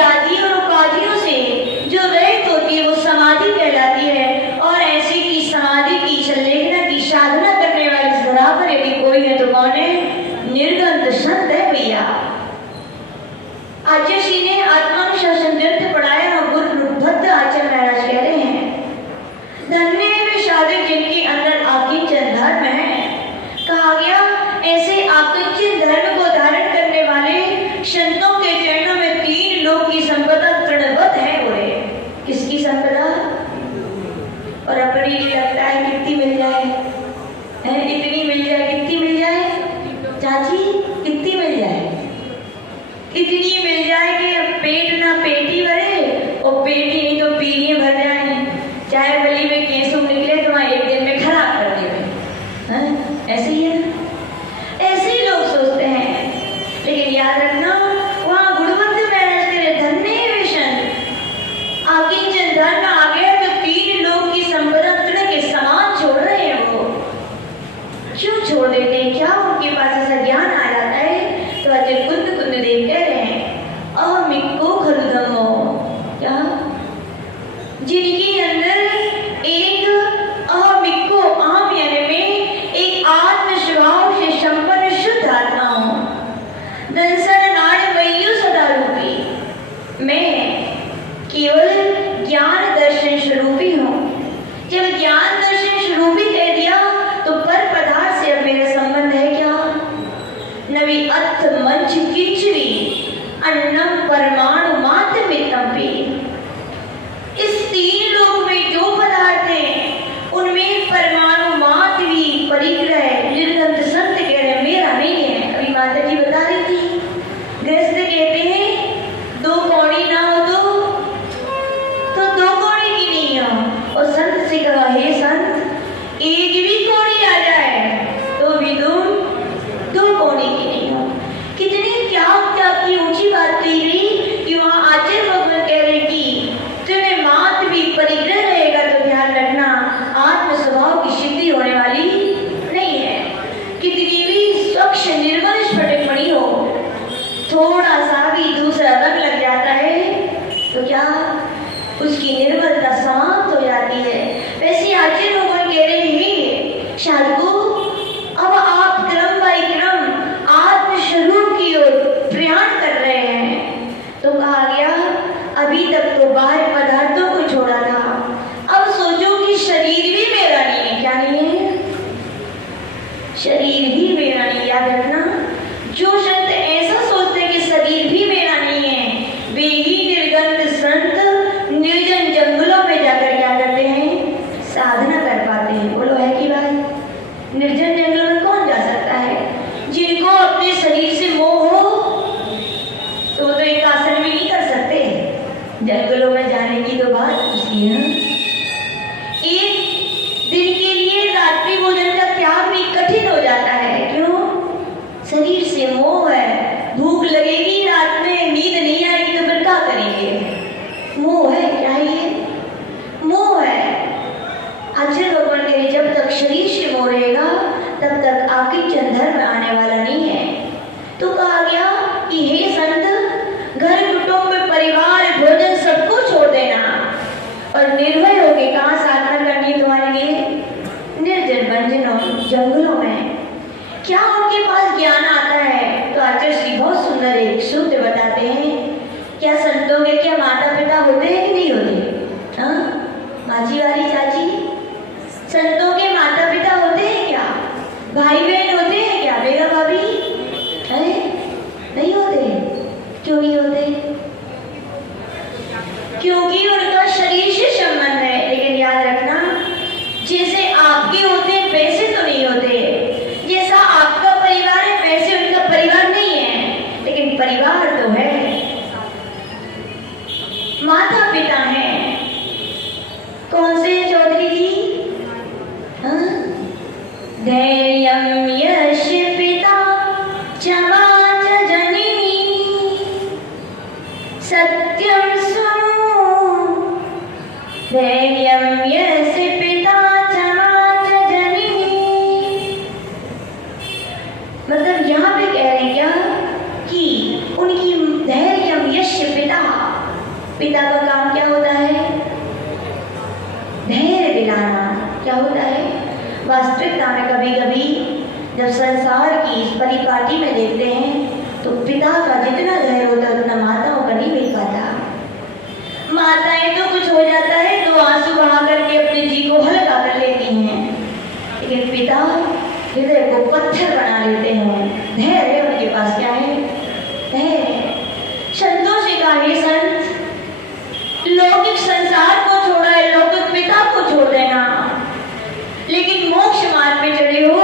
व्याधि और उपाधियों से जो रहित होती है वो समाधि कहलाती है। और ऐसी की समाधि की संलेखना की साधना करने वाले इस धरा पर यदि कोई है तो कौन है? निर्गंत संत है भैया। आचार्य श्री ने आत्मानुशासन ग्रंथ पढ़ाया और गुरुभद्र आचार्य महाराज कह रहे हैं, धन्य वे साधक जिनके अंदर आकिंचन धर्म है। कहा गया ऐसे आकिंचन धर्म को धारण करने वाले संतों के चरणों में 3 लोक की संपदा तृणवत है। बोले किसकी संपदा? और अपनी लगता है कितनी मिल जाए, इतनी मिल जाए, कितनी मिल जाए चाची, कितनी मिल जाए? इतनी मिल जाए कि पेट ना पेटी भरे और पेटी नहीं तो पीढ़ी भर जाए। चाहे बली में केसों निकले तो वहां एक दिन में खराब कर दे। ऐसे ही है ना, ऐसे ही लोग सोचते हैं। लेकिन याद रखना वहां गुरुभद्र महाराज तेरे धन्य विषण आकिंचन धर्म आ गया तो 3 लोग की संपदा तृण के समान छोड़ रहे हैं। वो क्यों छोड़ देते हैं? क्या उनके पास ऐसा ज्ञान आ जाता है? तो अजय कुंद देव कह रहे हैं अहमिको खरुदमो, क्या जिनके अंदर एक अहमिको आम यानी में एक आत्म स्वभाव से संपन्न शुद्ध आत्मा हो, दंसन नाड़ मय्यु सदा रूपी, मैं केवल ज्ञान दर्शन स्वरूपी हूँ। जब ज्ञान दर्शन स्वरूपी कह दिया तो पर पदार्थ से अब मेरा संबंध है क्या? नवी अथ मंच किचरी अन्नम परमाणु मात्र मितंपी। इस 3 लोक में जो पदार्थ हैं उनमें परमाणु मात्र भी परिग्रह निर्गंत संत कह रहे हैं मेरा नहीं है। अभी माता जी बता रही थी, गृहस्थ कहते हैं 2 कौड़ी ना हो तो 2 कौड़ी की नहीं हो। और संत से कहा हे संत एक भी कौड़ी आ जाए तो भी तुम 2 कौड़ी की नहीं हो। कितनी त्याग की ऊंची बात कही गई कि वहां आचार्य भगवान कह रहे कि तुम्हें मात्र भी परिग्रह रहेगा तो ध्यान रखना आत्म स्वभाव की सिद्धि होने वाली नहीं है। कितनी भी स्वच्छ निर्मल स्फटिक मणि हो, थोड़ा सा भी दूसरा रंग लग जाता है तो क्या उसकी निर्मलता समाप्त हो जाती है। वैसे आचार्य भगवान कह रहे हैं साधु अब आप क्रम बाई क्रम आत्मस्वरूप की ओर प्रयाण कर रहे हैं। तो कहा गया अभी तक तो बाहर पदार्थों को छोड़ा था, अब सोचो कि शरीर भी मेरा नहीं है। क्या नहीं है? शरीर भी मेरा नहीं। याद रखना जो संत ऐसा सोचते हैं कि शरीर भी मेरा नहीं है वे ही निर्गंत संत निर्जन जंगलों में जाकर क्या करते हैं? साधना कर पाते हैं। बोलो है कि बात? निर्जन जंगलों में कौन जा सकता है? जिनको अपने शरीर से मोह हो तो वो तो एक आसन भी नहीं कर सकते। जंगलों में जाने की तो बात पूछी है। एक दिन के लिए रात्रि भोजन का त्याग भी कठिन हो जाता है। क्यों? शरीर से मोह है। भूख लगेगी रात में, नींद नहीं आएगी तो फिर क्या करेंगे? मोह है। क्या है ये? मोह है। आचार्य भगवान कह रहे जब तक शरीर से मोह रहेगा तब तक आकिंचन धर्म आने वाला नहीं है। तो कहा गया कि हे संत घर कुटुंब परिवार भोजन सबको छोड़ देना और निर्भय होकर कहाँ साधना करनी है तुम्हारे लिए? निर्जन बंजनों जंगलों में। क्या उनके पास ज्ञान आता है? तो आचार्य श्री बहुत सुंदर एक सूत्र बताते हैं। क्या संतों के क्या माता पिता होते हैं कि नहीं होते? हाँ माझी वाली चाची, संतों के माता पिता होते हैं क्या? भाई बहन होते हैं क्या? बेगा भाभी नहीं होते। क्यों नहीं होते? क्योंकि उनका शरीर से संबंध है। लेकिन याद रखना जैसे आपके होते हैं वैसे तो नहीं होते। जैसा आपका परिवार है वैसे उनका परिवार नहीं है, लेकिन परिवार तो है। माता पिता हैं। कौन से चौधरी जी? धैर्यं यस्य पिता क्षमा च जननी सत्यं सुनो। धैर्यं यस्य पिता क्षमा च जननी। मतलब यहाँ पे कह रहे हैं क्या कि उनकी धैर्यं यस्य पिता पिता का काम क्या होता है? धैर्य दिलाना। क्या होता है? वास्तविकता में कभी कभी जब संसार की इस परिपाटी में देखते हैं तो पिता का जितना धैर्य होता है उतना माताओं का नहीं मिल पाता। माताएं तो कुछ हो जाता है तो आंसू बहा करके अपने जी को हल्का कर लेती हैं, लेकिन पिता हृदय को पत्थर बना लेते हैं। धैर्य उनके पास क्या है? धैर्य। संतों से कहा, हे संत, लौकिक संसार को छोड़ा है, लौकिक पिता को छोड़ देना, लेकिन मोक्ष मार्ग में चले हो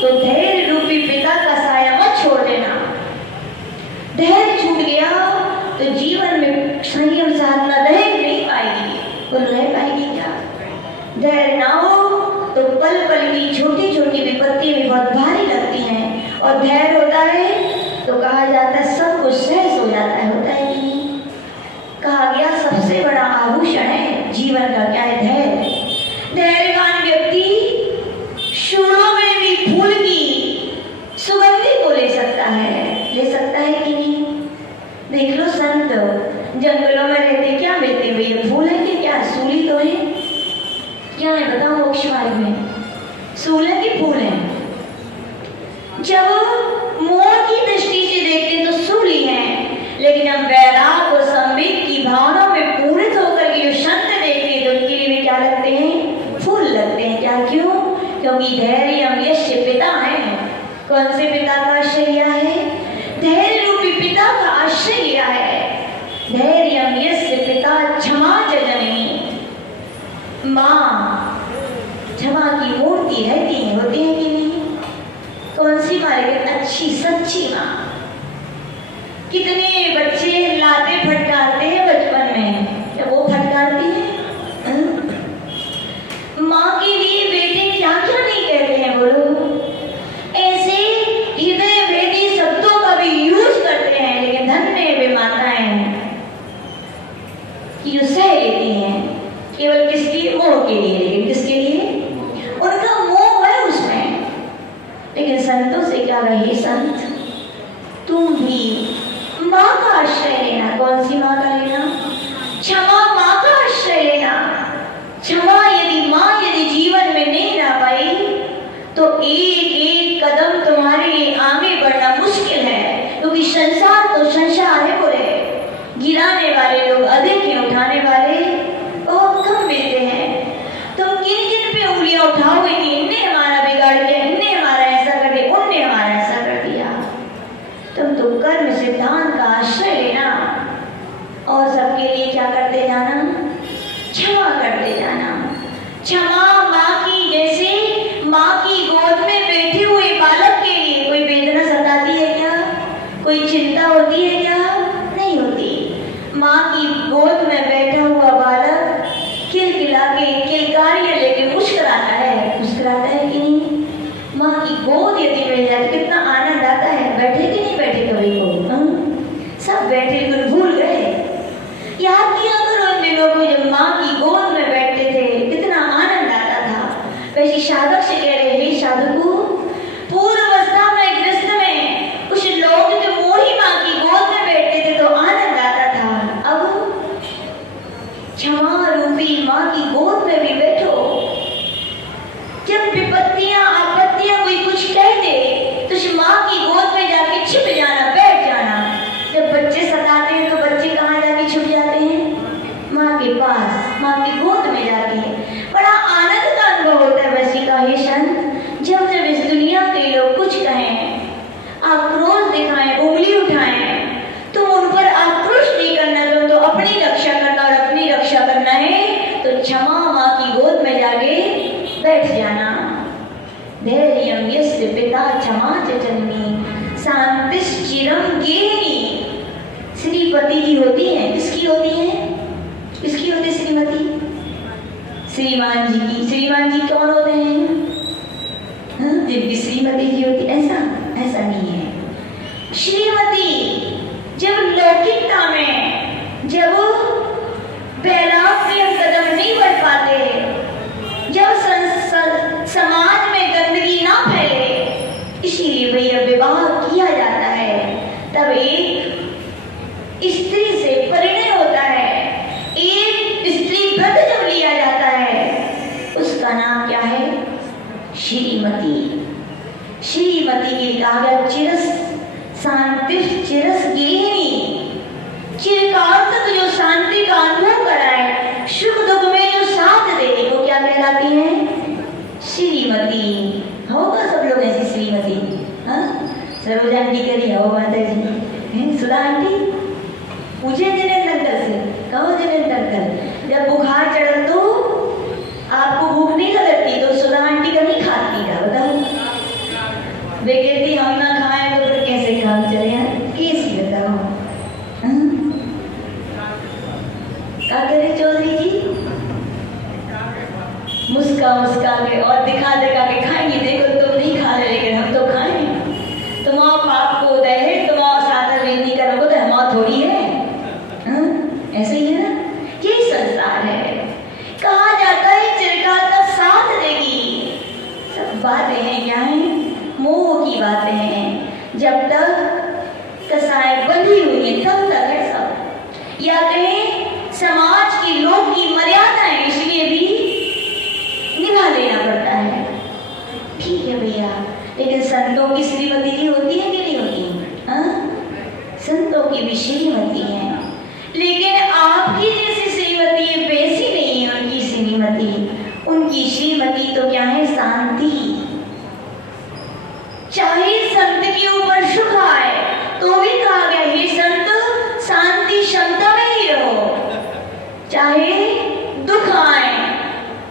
तो धैर्य रूपी पिता का साया मत छोड़ देना। धैर्य छूट गया तो जीवन में संयम साधना रह नहीं पाएगी। बोल, रह पाएगी क्या? धैर्य ना हो तो पल पल की छोटी छोटी विपत्ति भी बहुत भारी लगती हैं, और धैर्य होता है तो कहा जाता है सब कुछ सहज हो जाता है। होता है कि नहीं? कहा गया सबसे बड़ा आभूषण है जीवन का क्या है? धैर्य। धैर्यवान व्यक्ति शूलों में भी फूल की सुगंधी को ले सकता है। ले सकता है कि नहीं? देख लो, संत जंगलों में रहते क्या मिलते भैया? फूल है कि क्या? सूली तो है। क्या है बताओ? मोक्ष मार्ग में सूल है कि फूल है? जब मोह की दृष्टि से देखते तो सूली है, लेकिन हम वैराग और संवेग की भावना में पूरित होकर के जो संत देखते हैं तो उनके लिए भी क्या लगते हैं? फूल लगते हैं। क्या? क्यों? क्योंकि धैर्य हम यस्य पिता है। कौन से पिता का आश्रय लिया है? धैर्य रूपी पिता का आश्रय लिया है। धैर्य हम यस्य पिता क्षमा च जननी। माँ क्षमा की मूर्ति रहती है। होती है कि नहीं? कौन सी माँ? अच्छी सच्ची माँ। कितने बच्चे लाते फटकारते हैं बचपन में, क्या वो फटकारती है? माँ के लिए बेटे क्या क्या नहीं कहते हैं, बोलो। ऐसे हृदय भेदी शब्दों का भी यूज करते हैं, लेकिन धन्य वे माताएं कि जो सह लेती हैं। केवल किसके? मोह के लिए। लेकिन किसके लिए? उनका मोह है उसमें। लेकिन संतों से क्या रहे? संत तुम भी माँ का आश्रय लेना। कौन सी माँ का लेना? क्षमा माँ का आश्रय लेना। क्षमा यदि माँ यदि जीवन में नहीं ला पाई तो एक एक कदम तुम्हारे लिए आगे बढ़ना मुश्किल है, क्योंकि संसार तो संसार है। बोले गिराने वाले लोग अधिक हैं, उठाने वाले बहुत कम मिलते हैं। तुम किन किन पे उंगलियां उठाओगे कि इनने हमारा बिगाड़ दिया, इनने हमारा ऐसा कर दिया, उनने हमारा ऐसा कर दिया। तुम तो कर्म सिद्धांत का आश्रय लेना और सबके लिए क्या करते जाना? क्षमा करते जाना। क्षमा माँ की, जैसे माँ की गोद में बैठे हुए बालक के लिए कोई वेदना सताती है क्या? कोई चिंता होती है क्या? नहीं होती। माँ की गोद में बैठा हुआ बालक खिलखिला के किलकारियां लेके मुस्कुराता है। मुस्कुराता है कि नहीं? माँ की गोद यदि मिल जाए तो कितना आनंद आता है। बैठे कि नहीं बैठे कभी को? सब बैठे, कुछ भूल गए। याद किया करो उन दिनों को जब माँ की गोद में बैठते थे, कितना आनंद आता था। वैसे साधक से कह रहे, हे साधु, पूर्व अवस्था में गृहस्थ में कुछ लोग जो मोही माँ की गोद में बैठते थे तो आनंद आता था। अब क्षमा रूपी माँ की गोद में भी बैठो। जब विपत्तियां आपत्तियां कोई कुछ कह दे तो उस माँ की गोद में जाके छिप जाना, बैठ जाना। जब बच्चे सताते हैं तो बच्चे कहाँ जाके छुप जाते हैं? माँ के पास, माँ की गोद में जाके। बड़ा आनंद का अनुभव होता है। वैसे का हे संत, जब जब इस दुनिया के लोग कुछ कहें, आक्रोश दिखाएं, उंगली उठाएं, तो उन पर आक्रोश नहीं करना, तो अपनी रक्षा करना। और अपनी रक्षा करना है तो क्षमा माँ की गोद में जाके बैठ जाना। धैर्यं यस्य पिता क्षमा च जननी शांतिश्चिरं गेहिनी। श्रीपति जी होती हैं, किसकी होती हैं? किसकी होती है श्रीमती? श्रीमान जी की। श्रीमान जी कौन होते हैं? जिनकी श्रीमती जी होती। ऐसा नहीं है। श्रीमती जब लौकिकता में, जब वैराग में हम कदम नहीं बढ़ पाते, जब समाज में गंदगी ना फैले, इसीलिए भैया विवाह किया जाता है। तब एक स्त्री से परिणय होता है। कहलाती हैं? श्रीमती। होगा सब लोग ऐसी श्रीमती? हाँ, सरोजा आंटी करी हो माता जी, सुधा आंटी पूछे जिनेंद्र अंकल से, कहो जिनेंद्र अंकल जब बुखार चढ़ तो आपको भूख नहीं लगती तो सुधा आंटी का नहीं खाती है, बताओ? वे कहती हम ना खाएं तो फिर कैसे काम चले यार, कैसी बताओ? क्या करे चौधरी जी? मुस्का मुस्का के और दिखा दिखा के खाएंगे, देखो तुम नहीं खा रहे लेकिन हम तो खाएं। तुम आप पाप को उदय है, तुम और साधन नहीं करोगे तो हम थोड़ी है। ऐसे ही है ना, यही संसार है। कहा जाता है चिरकाल तक साथ देगी। सब बातें हैं क्या है? मोह की बातें हैं। जब तक कसाई बंधी हुई है तब तक है सब, या कहें समाज की लोग की मर्यादा है, इसलिए भी निभा लेना पड़ता है। ठीक है भैया, लेकिन संतों की श्रीमती जी होती है कि नहीं होती? हाँ, संतों की भी श्रीमती है, लेकिन आपकी जैसी श्रीमती वैसी नहीं है उनकी श्रीमती। उनकी श्रीमती तो क्या है? शांति। चाहे संत के ऊपर सुख आए तो भी कहा गया हे संत शांति क्षमता में ही रहो, चाहे दुख आए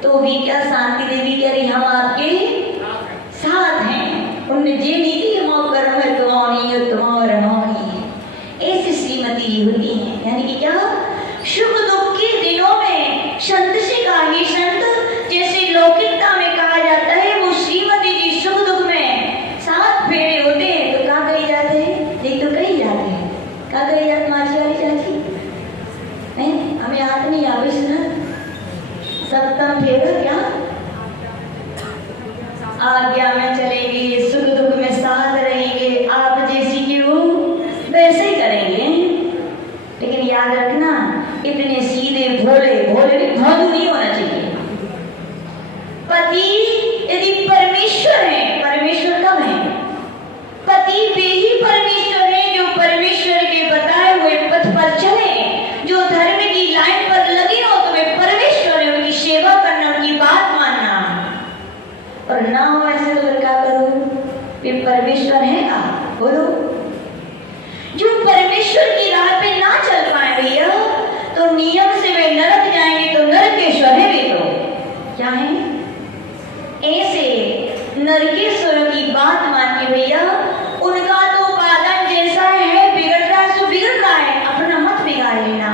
तो भी क्या शांति देवी कह रही हम आपके साथ हैं। उनने जे नहीं की हम कर्म है तुम्हारी तुम्हारा हमारी, ऐसी श्रीमती होती है। यानी कि क्या? सुख दुख के दिनों में संत से कहा हे संत, जैसे लौकिकता में कहा जाता है वो श्रीमती जी सुख दुख में साथ फेरे होते हैं, तो कहाँ कही जाते हैं? नहीं तो कही जाते हैं, कहाँ कही जाते? माची वाली चाची नहीं, हमें याद नहीं आवे सुना सप्तम फेरा क्या? आज्ञा में चलेंगे, सुख दुख में साथ रहेंगे, आप जैसी की हो वैसे ही करेंगे। लेकिन याद रखना इतने सीधे भोले भोले भोलू नहीं होना चाहिए। पति यदि परमेश्वर है, परमेश्वर कब है? पति वे ही परमेश्वर है जो परमेश्वर के बताए हुए पथ पर चले, जो धर्म की लाइन पर लगे हो, तो वे परमेश्वर है। उनकी सेवा करना, उनकी बात मानना, और ना हो ऐसे तो फिर क्या करो? वे परमेश्वर है का? बोलो। जो परमेश्वर की राह पे ना चल पाए भैया तो नियम से वे नरक जाएंगे, तो नरकेश्वर है वे तो क्या है? ऐसे नरकेश्वर की बात मान के भैया उनका तो उपादान जैसा है, बिगड़ रहा है सो बिगड़ रहा है, अपना मत बिगाड़ लेना।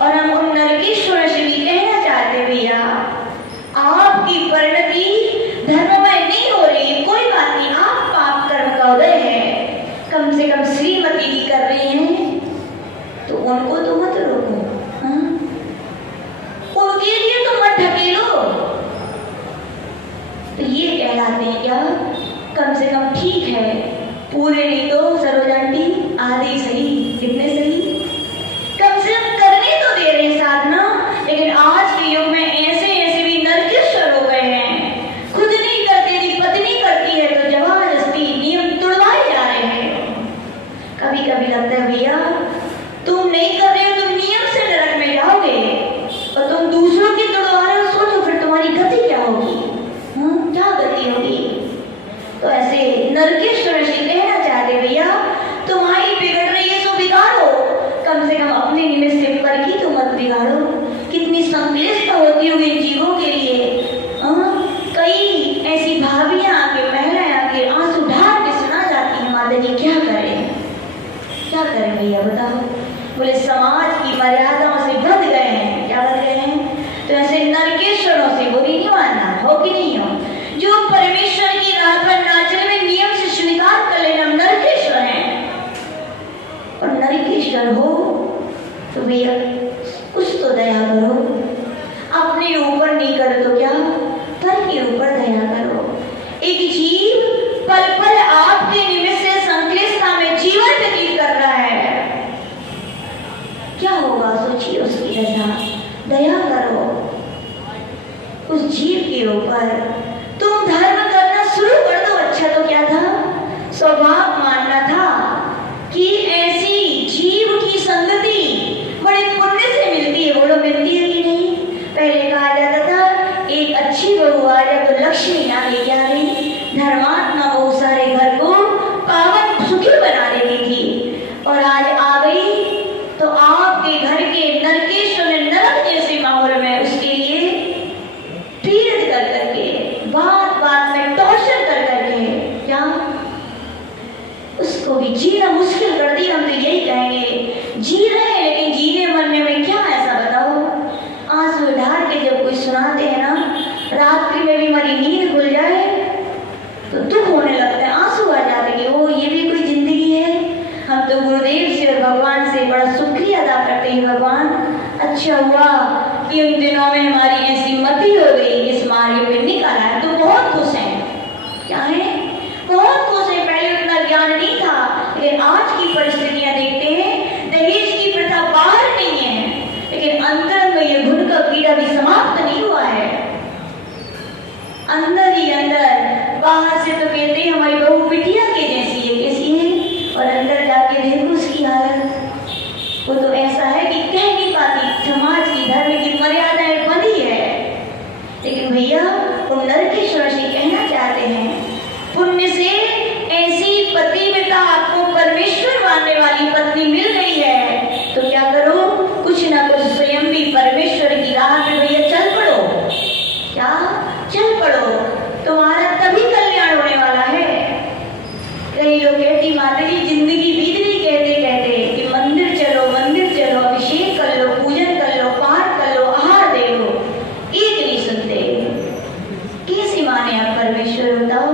और हम उन नरकेश्वर से भी कहना चाहते भैया आपकी परिणति धर्ममय नहीं हो रही, कोई बात नहीं, आप पाप कर्म का उदय है, कम से कम श्रीमती जी कर रही हैं तो उनको तो मत रोको। हाँ? उनके लिए तो मत ढकेलो। तो ये कहलाते हैं क्या? कम से कम ठीक है, पूरे नहीं तो सरोजा आंटी आधे सही, कितने सही, कम से कम करने तो दे रहे साधना। लेकिन आज के युग में ऐसे ऐसे भी नरकेश्वर हो गए हैं, खुद नहीं करते, यदि पत्नी करती है तो जबरदस्ती नियम तोड़वाए जा रहे हैं। कभी कभी लगता है भैया तुम नहीं कर रहे हो, तुम नियम से नरक में जाओगे, और तुम दूसरों की तोड़वा रहे हो, सोचो फिर तुम्हारी गति क्या होगी? क्या गति होगी? तो ऐसे नरकेश्वर से कहना चाहते भैया तुम्हारी बिगड़ रही है तो बिगाड़ो, कम से कम अपने निमित्त से पर की तो मत बिगाड़ो। कितनी संक्लिष्टता होती होगी जीवों के लिए। कई ऐसी भाभियां आके महिलाएं आके आंसू ढाल के सुना जाती हैं, माता जी क्या करें, क्या करें भैया बताओ? बोले समाज की मर्यादाओं से बंध गए हैं। क्या बंध गए हैं? तो ऐसे नरकेश्वरों से बुरी नहीं मानना, हो कि नहीं हो? जो परमेश्वर की राह पर ना चले में नियम से स्वीकार कर लेना, नरकेश्वर हैं। और नरकेश्वर हो तो भैया कुछ तो दया करो, अपने ऊपर नहीं करो तो क्या पर के ऊपर दया करो। एक जीव पल पल आपके निमित्त से संक्लिष्टता में जीवन व्यतीत कर रहा है, क्या होगा सोचिए उसकी रजा। दया करो उस जीव के ऊपर। तुम धर्म करना शुरू कर दो, अच्छा तो क्या था? स्वभाव मानना था कि ऐसी जीव की संगति बड़े पुण्य से मिलती है। बोलो मिलती है कि नहीं? पहले कहा जाता था एक अच्छी अच्छा हुआ कि उन दिनों में हमारी ऐसी मति हो गई, इस मार्ग पे निकाला है। तो बहुत खुश हैं। क्या है? बहुत खुश हैं। पहले उतना ज्ञान नहीं था, लेकिन आज की परिस्थितियां देखते हैं, दहेज की प्रथा बाहर नहीं है, लेकिन अंदर में ये घुन का कीड़ा भी समाप्त नहीं हुआ है। अंदर ही अंदर, बाहर से तो कहते हैं हमारी बहू बिटिया के जैसी है, कैसी है, और अंदर जाके देखो उसकी हालत। वो तो ऐसा है कि कह नहीं पाती। समाज की धर्म की मर्यादाएं बंधी है। लेकिन भैया वो नरकेश्वर से कहना चाहते हैं, पुण्य से ऐसी पतिव्रता आपको परमेश्वर मानने वाली पत्नी मिल गई है, तो क्या करो, कुछ ना कुछ स्वयं भी परमेश्वर की राह में भैया चल पड़ो। क्या? चल पड़ो, तुम्हारा तभी कल्याण होने वाला है। कई लोग कहती माता जी जिंदगी बीत गई कहते कहते कि मंदिर चलो, अभिषेक कर लो, पूजन कर लो, पाठ कर लो, आहार दे लो, एक नहीं सुनते। कैसे माने आप परमेश्वर बताओ?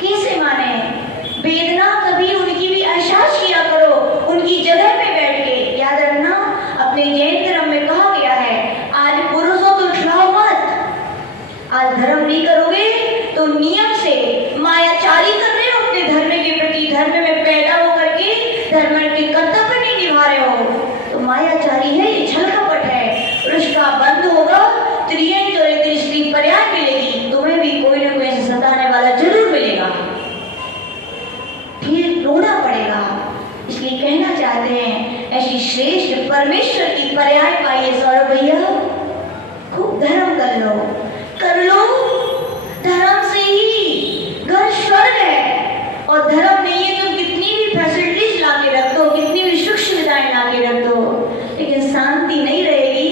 कैसे माने? वेदना कभी उनकी भी एहसास किया करो, उनकी जगह पे बैठ के। याद रखना, अपने जैन धर्म में कहा गया है, आज पुरुषों तो उठलाओ मत। आज धर्म नहीं करोगे तो नियम से मायाचारी कर रहे हो अपने धर्म के प्रति। धर्म में पैदा होकर के धर्म के कर्तव्य नहीं निभा रहे हो तो मायाचारी है, ये छल कपट है। रुष्टा बंद होगा, त्रियंग और दृष्टि पर्याय मिलेगी, तुम्हें भी कोई ना कोई सताने वाला जरूर मिलेगा, फिर रोना पड़ेगा। इसलिए कहना चाहते हैं, ऐसी श्रेष्ठ परमेश्वर की पर्याय पाइए सौरभ भैया। खूब धर्म कर लो धर्म से ही घर स्वर्ग है। और धर्म नहीं है तो कितनी भी फैसिलिटीज ला के रख दो, कितनी भी सुख सुविधाएं ला के रख दो, लेकिन शांति नहीं रहेगी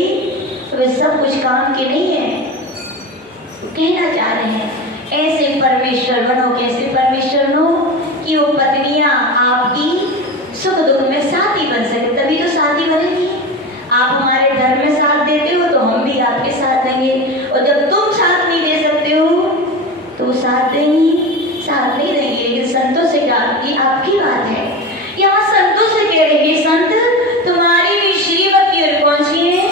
तो वे सब कुछ काम के नहीं है। कहना चाह रहे हैं, ऐसे परमेश्वर बनो। कैसे परमेश्वर बनो कि वो पत्नियां आपकी सुख दुख में साथी बन सके, तभी तो साथी बनेगी। आप हमारे धर्म में साथ देते हो तो हम भी आपके साथ देंगे, और जब तुम साथ नहीं दे सकते हो तो वो साथ देंगी, साथ नहीं देंगे। लेकिन संतों से ये आपकी बात है। यहाँ संतों से कह रहे हैं, संत तुम्हारी भी श्रीमती और कौन सी है?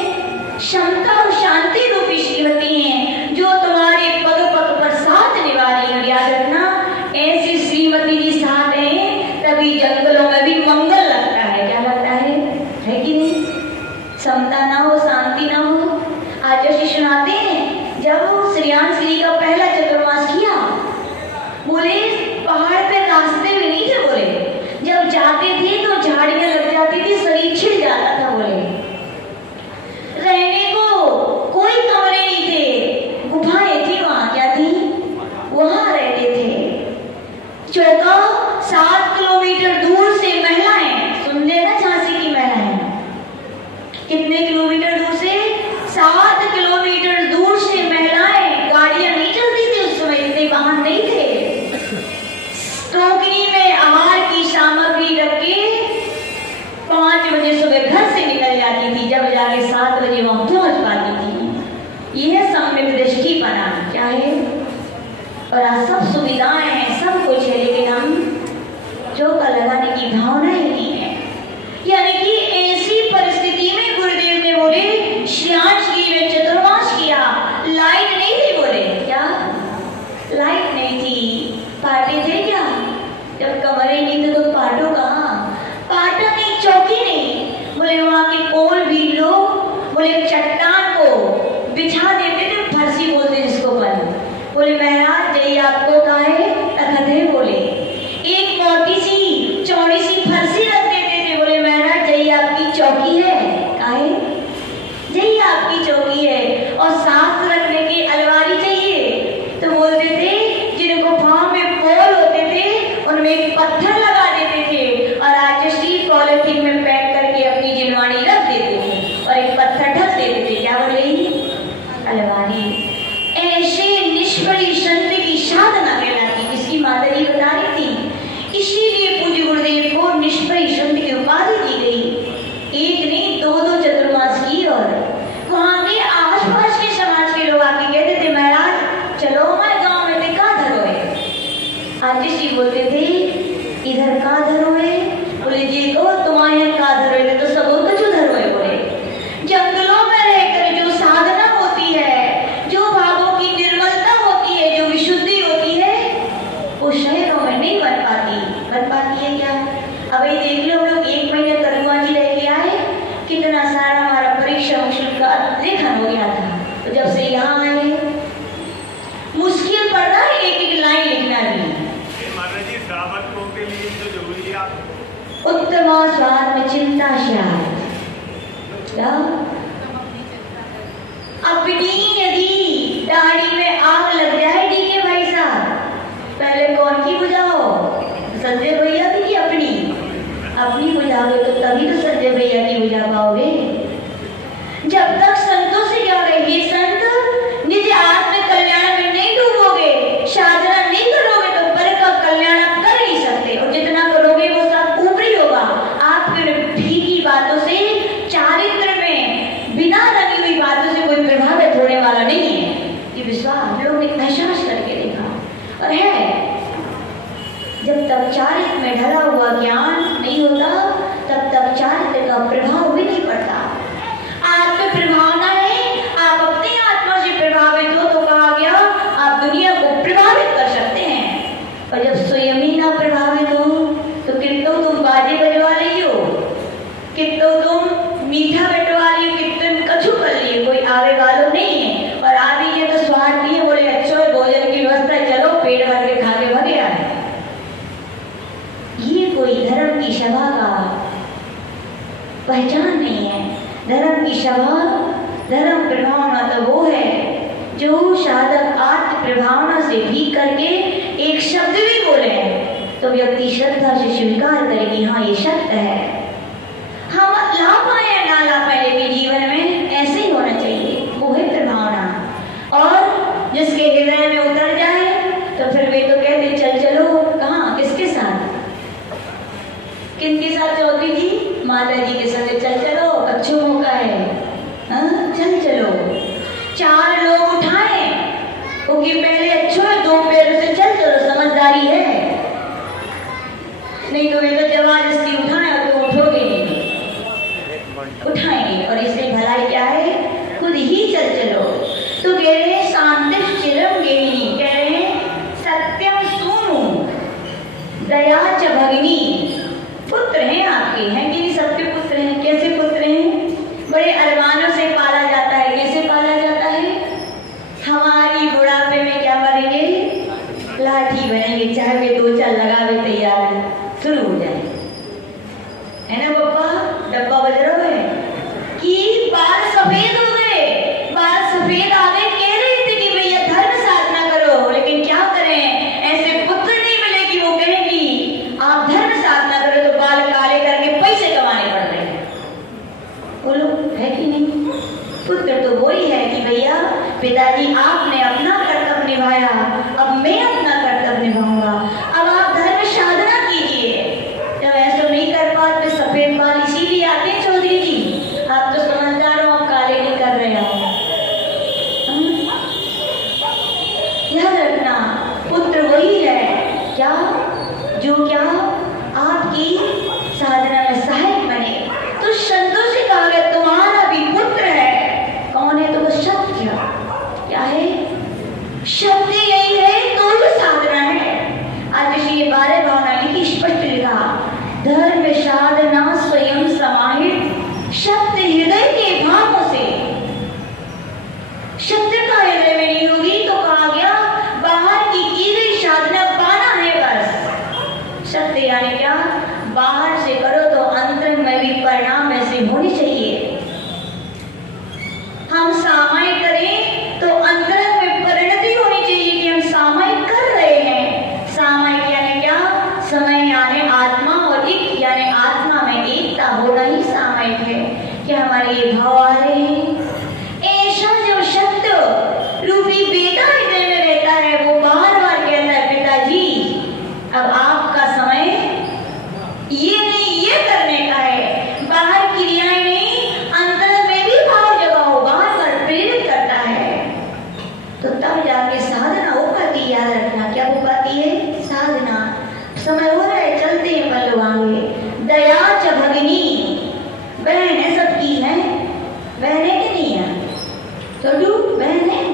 क्षमता और शांति रूपी श्रीमती है, जो तुम्हारे पग पग पर साथ निभा रही है। याद रखना, ऐसी श्रीमती जी साथ है तभी जंगलों में भी मंगल लगता है। क्या लगता है कि नहीं? क्षमता ना हो, शांति ना हो। आज जो सुनाते हैं, जब श्रीयान श्री का पहला चतुर्मास किया, बोले पहाड़ पे रास्ते भी नहीं थे, बोले जब जाते थे तो झाड़ियां लग जाती थी, शरीर छिड़ जाता था, बोले रहने को कोई कमरे नहीं थे, गुफाएं थी वहां। क्या थी? वहां रहते थे। चौका 7 किलोमीटर दूर से महिलाएं, सुन लेना, झांसी की महिलाएं, कितने किलोमीटर दूर से? 7 किलोमीटर दूर से महिलाएं, गाड़ियां नहीं चलती थी उस समय, इतने वाहन नहीं थे। टोकरी में आहार की सामग्री रख के 5 बजे सुबह घर से निकल जाती थी, जब जाके 7 बजे वहां पहुंच पाती थी। यह सम्यक दृष्टि बनाना क्या है? और आज सब सुविधाएं हैं, सब कुछ है, लेकिन हम चौका लगाने की भावना ही नहीं है। यानी कि ऐसी परिस्थिति में गुरुदेव ने बोले, श्रीयान श्री में चतुर्मास किया, लाइट नहीं थी, बोले क्या? लाइट नहीं थी। पाटे थे क्या? जब कमरे नहीं थे तो पाटो कहाँ? पाटा नहीं, चौकी नहीं। बोले वहां के कोल भी लोग, बोले चट्टान को बिछा देते थे, फरसी बोलते जिसको बन। बोले महाराज जय आपको कहा है तखत है, बोले एक मोटी सी चौड़ी सी फरसी रख देते थे। बोले महाराज जय आपकी चौकी है, कहा है जय आपकी चौकी है, और सांस रखने की अलमारी चाहिए। तो बोलते थे जिन गुफाओं में पोल होते थे उनमें एक पत्थर लगा देते थे, और राजश्री पॉलिथीन में पैक करके अपनी जिनवाणी रख देते थे और एक पत्थर ढक देते थे। क्या बोल रही? अलमारी। निधन हो गया था। तो जब से यहाँ आए मुश्किल पड़ता है एक एक लाइन लिखना भी। महाराज जी श्रावकों के लिए तो जरूरी है उत्तम स्वाद में चिंता शायद अपनी यदि दाढ़ी में आग लग जाए डी के भाई साहब, पहले कौन की बुझाओ? संजय भैया की अपनी बुझाओगे तो तभी तो संजय भैया की बुझा पाओगे। जब तक संतों से क्या कहेंगे, संत निज आत्म कल्याण में नहीं डूबोगे, साधना नहीं करोगे तो पर का कल्याण आप कर नहीं सकते, और जितना करोगे वो सब ऊपरी होगा। आपके भीगी बातों से, चारित्र में बिना लगी हुई बातों से कोई प्रभावित होने वाला नहीं है। ये विश्वास लोग ने एहसास करके देखा और है। जब तक चारित्र में ढला हुआ ज्ञान नहीं होता तब तक चारित्र का प्रभाव भी नहीं पड़ता। आप पे प्रभाव ना है, आप अपनी आत्मा से प्रभावित हो तो कहा गया आप दुनिया को प्रभावित कर सकते हैं। और जब स्वयं ही ना प्रभावित हो तो कितनों तुम बाजे बजवा रही हो, कितनों तुम मीठा बटवा रही हो, कितने कछु कर रही हो, कोई आवे वालों नहीं है। और आ भी है तो स्वार्थी है, बोले अच्छा भोजन की व्यवस्था, चलो पेट भर के खा के भगे आए। ये कोई धर्म की सभा का पहचान नहीं है। धर्म की सभा, धर्म प्रभावना तो वो है जो साधक आत्म प्रभावना से भी करके एक शब्द भी बोले तो व्यक्ति श्रद्धा से स्वीकार करेगी हाँ ये सत्य है। हम ला पाए या ना ला पाए लेकिन जीवन में ऐसे ही होना चाहिए, वो है प्रभावना। और जिसके हृदय में उतर जाए तो फिर वे तो कहते चल चलो, कहाँ किसके साथ, किनके साथ? चौधरी जी माता जी के साथ चल चलो, अच्छा मौका है, चल चलो। चार लोग उठाए क्योंकि पहले अच्छो है, दो पैरों से चल चलो, समझदारी है। नहीं तो वे तो जबरदस्ती उठाए और तुम उठोगे नहीं, उठाएंगे। और इससे भलाई क्या है, खुद ही चल चलो। तो कह रहे हैं शांति चिरम गेहिनी, कह रहे हैं सत्यम सुनु दया च भगिनी। पुत्र हैं आपके, हैं कि नहीं? सबके पुत्र हैं। कैसे पुत्र हैं? बड़े अरमानों से पाला जाता है। कैसे पाला जाता है? हमारी बुढ़ापे में क्या बनेंगे? लाठी बनेंगे, चाहे वे दो चार लगावे तैयार शुरू हो जाए, है ना पप्पा? डब्बा बज रहा है कि बाल सफेद हो गए, बाल सफेद आ गए, कह रहे थे कि भैया धर्म साधना करो, लेकिन क्या करें, ऐसे पुत्र नहीं मिले कि वो कहेगी आप धर्म साधना करो तो बाल काले करके पैसे कमाने पड़ रहे हैं। बोलो है कि नहीं? पुत्र तो वही है कि भैया पिताजी आपने अपना कर्तव्य निभाया, अब मैं अपना कर्तव्य निभाऊंगा, अब आप धर्म साधना कीजिए। जब ऐसा नहीं कर पाते तो सफेद बाल इसीलिए आते हैं चौधरी जी, आप तो समझदार हो, आप काले नहीं कर रहे हो। याद रखना पुत्र वही है क्या जो क्या आपकी साधना में सहायक बने। तो संतों से कहा गया तुम्हारा भी पुत्र है, कौन है? तो वो सत्य। क्या है? सत्य यही है तो जो साधना है। आज ये 12 भावना लिखी, स्पष्ट लिखा, धर्म साधना स्वयं समाहित सत्य हृदय के भावों से। सत्य का हृदय में नहीं होगी तो कहा गया बाहर की गई साधना पाना है बस। सत्य यानी क्या? बाहर से करो तो अंतर में भी परिणाम ऐसे होने चाहिए। हम सामायिक करें तो अंतर में परिणति होनी चाहिए कि हम सामायिक कर रहे हैं। सामायिक यानी क्या? समय यानी आत्मा और एक यानी आत्मा में एकता होना ही सामायिक है कि हमारे ये भाव आ रहे हैं। ऐसा जो सत्य रूपी बेटा हृदय में रहता है वो बार बार कहता है पिताजी अब आपका समय ये नहीं ये करने का है। बाहर क्रियाएं नहीं, अंतर में भी भाव जगाओ, बार बार प्रेरित करता है। तो तब जाके साधना हो पाती। याद रखना क्या हो पाती है? साधना। समय हो रहा है, चलते हैं पल्लू आगे। दया च भगिनी, बहन है सबकी है, बहन है कि नहीं है? छोटू बहन है,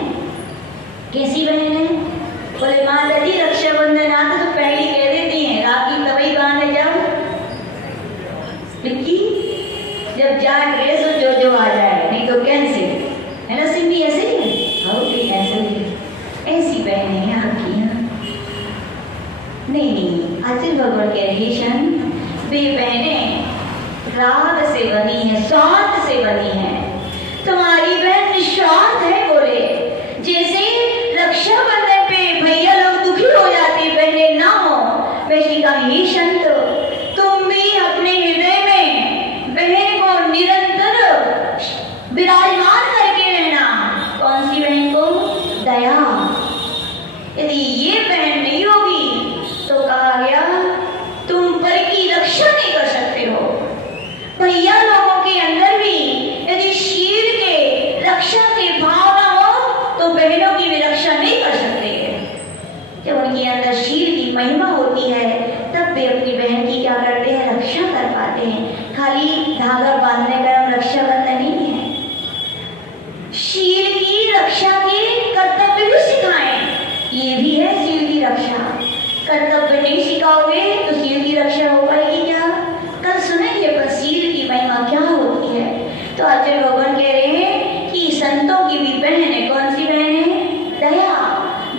कैसी बहन है? बोले माता जी रक्षाबंधन आता तो पहली कह देती है राखी तभी बांधे जाओ। विक्की जब जान रहे सो जो आ जाए, नहीं तो कैंसिल। है ना सिंधी, ऐसे ही है, हो गई ऐसे ही, ऐसी बहनें हैं आपकी यहाँ। नहीं, आचार्य भगवान कह रहे हैं वे बहनें राग से बनी है, स्वार्थ से बनी है। तुम्हारी बहन निस्वार्थ है। बोले जैसे रक्षाबंधन पे भैया लोग दुखी हो जाते बहनें ना हो, वैसे कहा हे संत तुम भी अपने हृदय में बहन को निरंतर विराजमान करके रहना। कौन सी बहन को? दया। यदि ये बहन नहीं होगी तो कहा गया तुम पर की रक्षा नहीं कर सकते हो। भैया लोगों के अंदर भी यदि शील के रक्षा के भाव ना हो तो बहनों की भी रक्षा नहीं कर सकते। जब उनके अंदर शील की महिमा होती है तब वे अपनी बहन की क्या करते हैं? रक्षा कर पाते हैं। खाली धागा बांधने का नाम रक्षाबंधन नहीं है। शील की रक्षा के कर्तव्य भी सिखाएं, ये भी है शील की रक्षा। कर्तव्य नहीं सिखाओगे तो शील की रक्षा हो पाएगी क्या? कल सुनेंगे पर शील की महिमा क्या होती है। तो आचार्य भगवान कह रहे हैं कि संतों की भी बहन है। कौन सी बहन है? दया।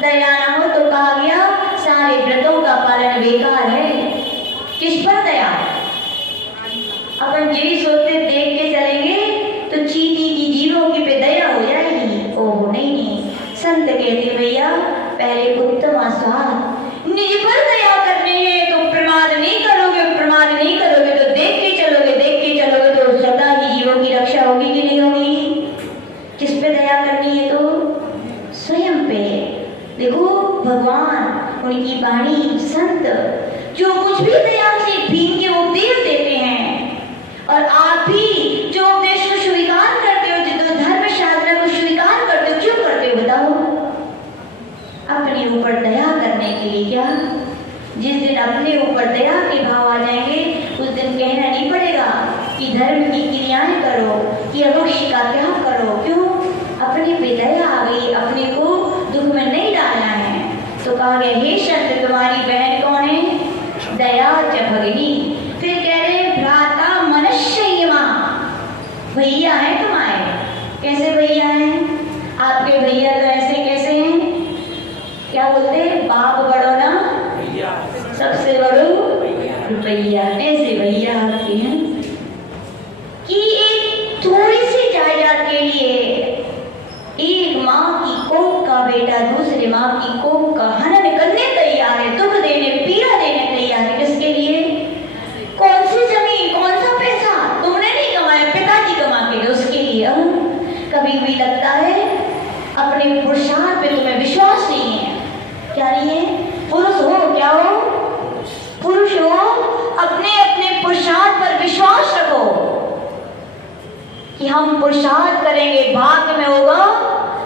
दया ना हो तो कहा गया सारे व्रतों का पालन बेकार है। किस पर दया? अपन यही सोचते देख के चलेंगे तो चींटी की जीवों की पे दया हो जाएगी। ओह नहीं, संत कहते भैया पहले उत्तम आस्वाद निज पर दया करनी है तो प्रमाद नहीं करोगे, प्रमाद नहीं करोगे तो देख के चलोगे, देख के चलोगे तो सदा ही जीवों की रक्षा होगी कि नहीं होगी? किस पे दया करनी है? तो स्वयं पे। देखो भगवान, उनकी वाणी, संत जो कुछ भी दया से भीम के उपदेश देते हैं और आप भी जो उपदेश को स्वीकार करते हो, जो धर्म शास्त्र को स्वीकार करते हो, क्यों करते हो बताओ? अपने ऊपर दया करने के लिए। क्या जिस दिन अपने ऊपर दया के भाव आ जाएंगे उस दिन कहना नहीं पड़ेगा कि धर्म की क्रियाएं करो, कि अवश्य का त्याग करो। क्यों? अपने पे दया आ गई, अपने को दुख में नहीं डालना है। तो कहा गया हे संत तुम्हारी बहन कौन है? दया च भगिनी। फिर कह रहे भ्राता मनस्यमा, भैया है तुम्हारे। कैसे भैया हैं? आपके भैया तो ऐसे कैसे हैं? क्या बोलते हैं? बाप बड़ो ना सबसे बड़ो रुपैया। ऐसे भैया आपके हैं कि एक थोड़ी सी जायदाद के लिए एक माँ की कोख का बेटा दूसरे माँ की कोख का हनन करने तैयार है, दुख देने, पीड़ा देने तैयार है। किसके लिए? कौन सी जमीन, कौन सा पैसा तुमने नहीं कमाया, पिताजी कमा के दे, उसके लिए। कभी भी लगता है अपने पुरुषार्थ पे तुम्हें विश्वास नहीं है। क्या नहीं है? पुरुष हो, क्या हो? पुरुष हो, अपने अपने पुरुषार्थ पर विश्वास रखो कि हम पुरुषार्थ करेंगे, भाग्य में होगा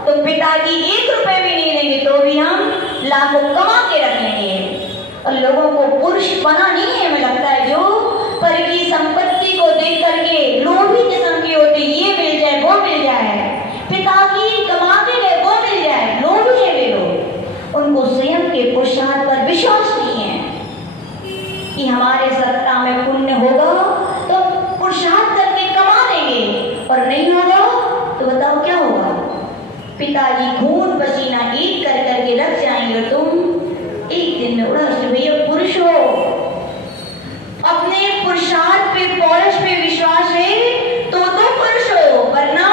तो पिताजी 1 रुपए भी नहीं देंगे तो भी हम लाखों कमा के रख लेंगे। और लोगों को पुरुष बना नहीं है, हमें लगता है जो पर की संपत्ति को देख करके लोभी किस्म के होते, ये मिल जाए वो मिल जाए, पिता की कमा के गए वो मिल जाए, लोभी है वे लोग। उनको स्वयं के पुरुषार्थ पर विश्वास नहीं है कि हमारे सत्ता में पुण्य होगा तो पुरुषार्थ करके कमा लेंगे, और नहीं होगा तो बताओ क्या होगा? पिताजी खून पसीना एक कर करके रख जाएंगे, तुम एक दिन में उड़ा। भैया पुरुष हो, अपने पुरुषार्थ पे, पौरुष पे विश्वास है तो पुरुष हो, वरना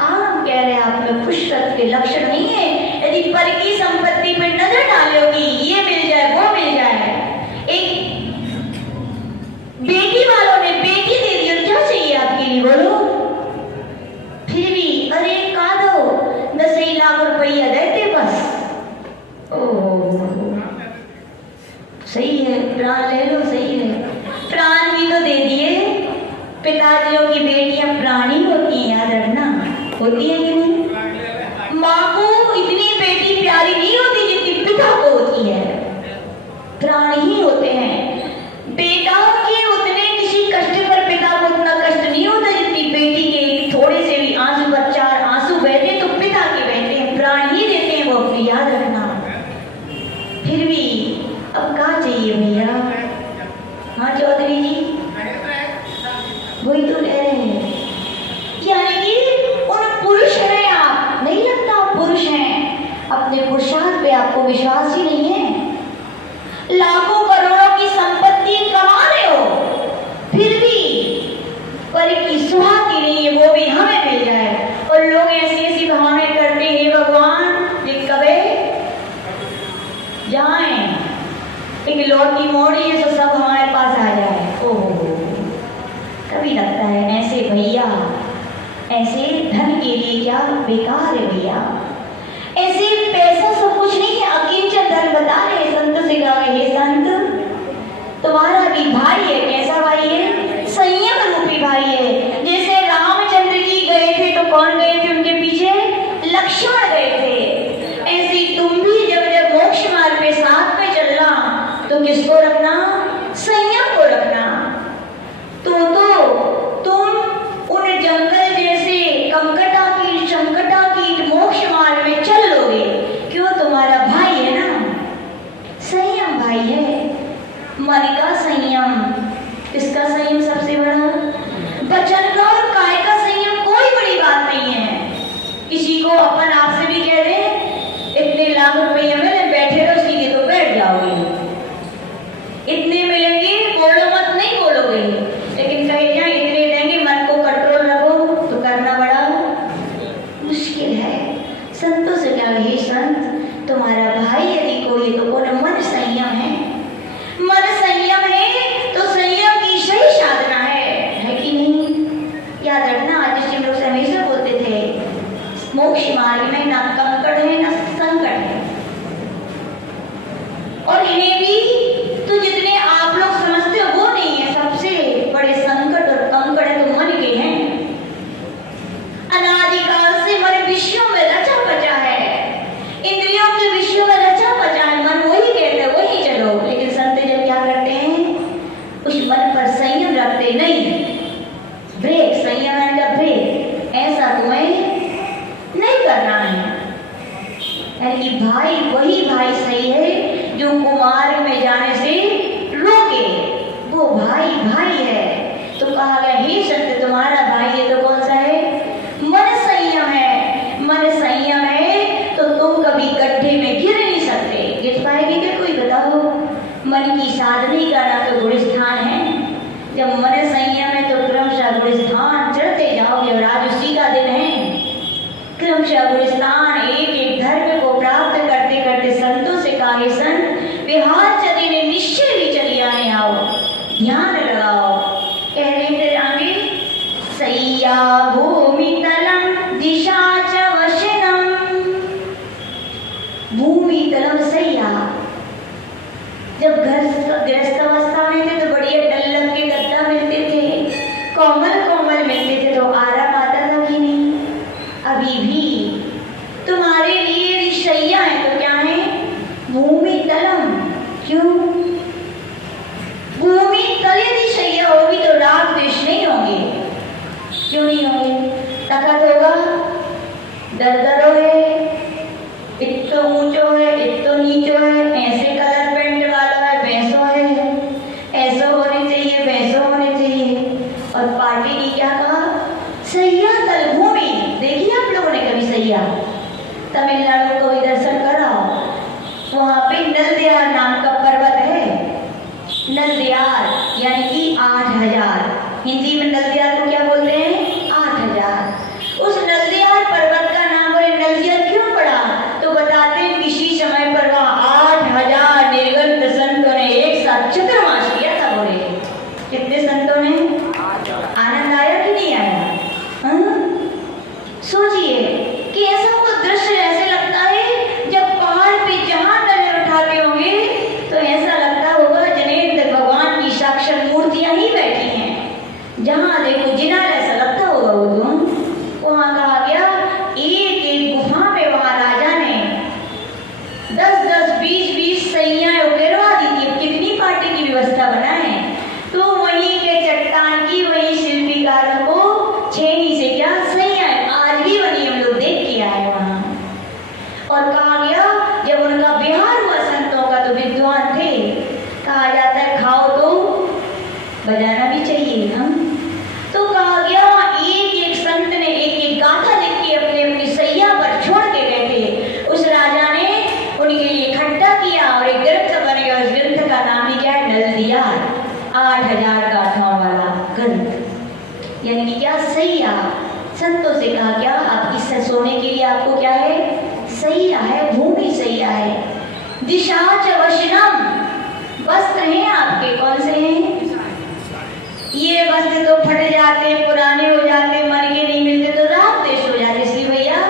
आप कह रहे आप में पुरुषत्व के लक्षण नहीं है। यदि पर की संपत्ति पे नजर डालोगी, ये मिल जाए वो मिल जाए। एक बेटी वालों ने बेटी दे दी, और क्या चाहिए आपके लिए बोलो? फिर भी अरे का दो 10 लाख रुपया देते बस। ओह सही है, प्राण ले लो, सही है, प्राण भी तो दे दिए। पिताजियों की बेटियां प्राणी होती हैं, याद रखना, होती है कि नहीं? माँ को इतनी बेटी प्यारी नहीं होती जितनी पिता को होती है। प्राण ही होते हैं। बेटा के उतने किसी कष्ट पर पिता को उतना कष्ट नहीं होता जितनी बेटी के थोड़े से भी आंसू पर 4 आंसू बहते तो पिता के बहते हैं, प्राण ही देते हैं वो अपनी, याद रखना। फिर भी अब क्या चाहिए भैया? हाँ चौधरी जी, वही तो कह रहे हैं, यानी कि उन विश्वास ही नहीं है। लाखों करोड़ों की संपत्ति कमा रहे हो, फिर भी परी की सुहाती नहीं है, वो भी हमें मिल जाए। और लोग ऐसी ऐसी भावनाएं करते हैं, भगवान ये कबे जाए, एक लौटी मोड़ी है तो सब हमारे पास आ जाए। ओहो, कभी लगता है ऐसे भैया, ऐसे धन के लिए क्या बेकार है भैया, ऐसे पैसा सब कुछ नहीं है, अकिंचन धन बता रहे संत से कहा, हे संत तुम्हारा भी भाई है, कैसा भाई है? संयम रूपी भाई है। जैसे रामचंद्र जी गए थे तो कौन गए थे उनके पीछे? लक्ष्मण गए थे। ऐसे तुम भी जब जब मोक्ष मार्ग पे साथ में चलना तो किसको रखना? संयम को रखना। तो तुम उन जंगल जैसे कंकटाकीट संकटाकीट मोक्ष मार्ग में चल लोगे, क्यों? तुम्हारा भाई है ना, संयम भाई है। मन का संयम, इसका संयम सबसे बड़ा, वचन का और काय का संयम कोई बड़ी बात नहीं है। किसी को अपन आपसे भी कह दे इतने लाख रुपए मिले, बैठे रहो सीधे तो बैठ जाओगे, इतने मिलेंगे बोलो मत, नहीं बोलोगे, लेकिन कहे जाए इतने देंगे, मन को कंट्रोल रखो, तो करना बड़ा मुश्किल है। संतों से क्या, हे संत तुम्हारा भाई यदि कोई तो कौन? मन संयम है। मन संयम है तो संयम की सही साधना है कि नहीं? याद रखना, आदित्य लोग से हमेशा बोलते थे मोक्ष मार्ग में ना कंकड़ है ना संकट है, और इन्हें भी तो जितने आप लोग समझते हो वो नहीं है। सबसे बड़े संकट और कंकड़ है तो मन के हैं। अनादिकाल से मन विषयों में रचा बचा है, इंद्रियों के विषयों में रचा बचा है, मन वही कहते हैं वही चलो। लेकिन संत जब क्या करते हैं, उस मन पर संयम रखते नहीं, ब्रेक, संयम का ब्रेक, ऐसा तुम्हें नहीं करना है। यानी भाई वही भाई सही है जो कुमार में जाने से रोके, वो भाई भाई है। तो कहा गया, हे संत तुम्हारा भाई है तो कौन सा है? मन संयम है। मन संयम है तो तुम कभी गड्ढे में गिर नहीं सकते। गिर पाएगी क्या कोई? बताओ। मन की साधनी करना तो गुणस्थान है। जब मन संयम है तो क्रमशः गुणस्थान चढ़ते जाओगे, और आज उसी का दिन है। क्रमशः गुणस्थान एक एक धर्म को प्राप्त करते करते संतों से कहा, हे संत विहार चली ने निश्चय ही चली आने आओ, ध्यान लगाओ। कह रहे थे आगे, सैया भूमि तलम दिशा च वशनम। भूमि तलम सैया, जब गृहस्थ अवस्था में थे तो बढ़िया डल्लम के गद्दा मिलते थे, कोमल कोमल मिलते थे, तो आराम आता था कि नहीं? अभी भी तुम्हारे लिए शैया है तो क्या है? भूमि तलम। क्यों? भूमि तल यदि शैया होगी तो राग द्वेष नहीं होंगे। क्यों नहीं होंगे? ताकत होगा, दरदरो है, इतो ऊंचो है, इतो नीचो है, ऐसे कलर पेंट वाला है, भैंसो है, ऐसो होने चाहिए, भैंसो होने चाहिए। और पार्टी ने क्या कहा? सैया तल भूमि। देखिए आप लोगों ने कभी सैया? तमिलनाडु को भी दर्शन कराओ, वहां पे नलदेयार नाम का पर्वत है। नलदेयार यानी कि 8000, हिंदी में नलदेयार को क्या बोलते हैं? 8000। उस नलदेयार पर्वत का नाम नलदेयार क्यों पड़ा? तो बताते हैं किसी समय पर वहां 8000 निर्गत संतों ने एक साथ चतुर्मास किया था। बोले कितने संतों ने? आनंद आया कि नहीं आया? सोचिए कि ऐसा वो दृश्य ऐसे लगता है जब पहाड़ पे जहां नजर उठाते होंगे तो ऐसा लगता होगा जनेन्द्र भगवान की साक्षात मूर्तियां ही बैठी हैं। जहां क्या सैया, संतों से कहा क्या आप इससे सोने के लिए आपको क्या है, सैया है, भूमि सैया है। दिशा च वशनम, वस्त्र हैं आपके, कौन से हैं? ये वस्त्र तो फट जाते, पुराने हो जाते, मन के नहीं मिलते तो रात देश हो जाते, इसलिए भैया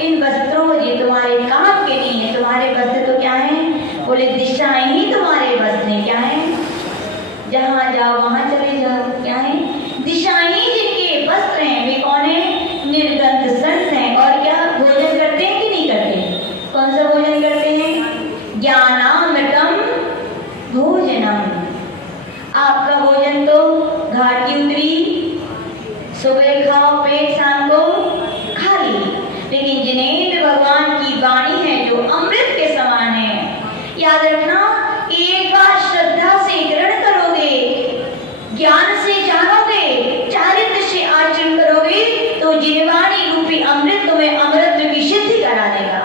इन वस्त्रों को, ये तुम्हारे काम के नहीं है। तुम्हारे वस्त्र तो क्या है? बोले दिशाएं ही तुम्हारे वस्त्र हैं। क्या है? जहाँ जाओ वहां चले जाओ। क्या है? दिशाएं जिनके वस्त्र हैं वे कौन है? निर्गंध संत हैं। और क्या भोजन करते हैं कि नहीं करते? कौन सा भोजन करते हैं? ज्ञानामृतम भोजनम। आपका भोजन तो घाट की उतरी, सुबह खाओ पेट, शाम को खाली। लेकिन जिनेंद्र भगवान की वाणी है जो अमृत के समान है। याद रखना, एक बार श्रद्धा से ग्रहण करोगे, ज्ञान से जानोगे, चारित्र से आचरण करोगे तो जिनवाणी रूपी अमृत तुम्हें अमृत की सिद्धि करा देगा।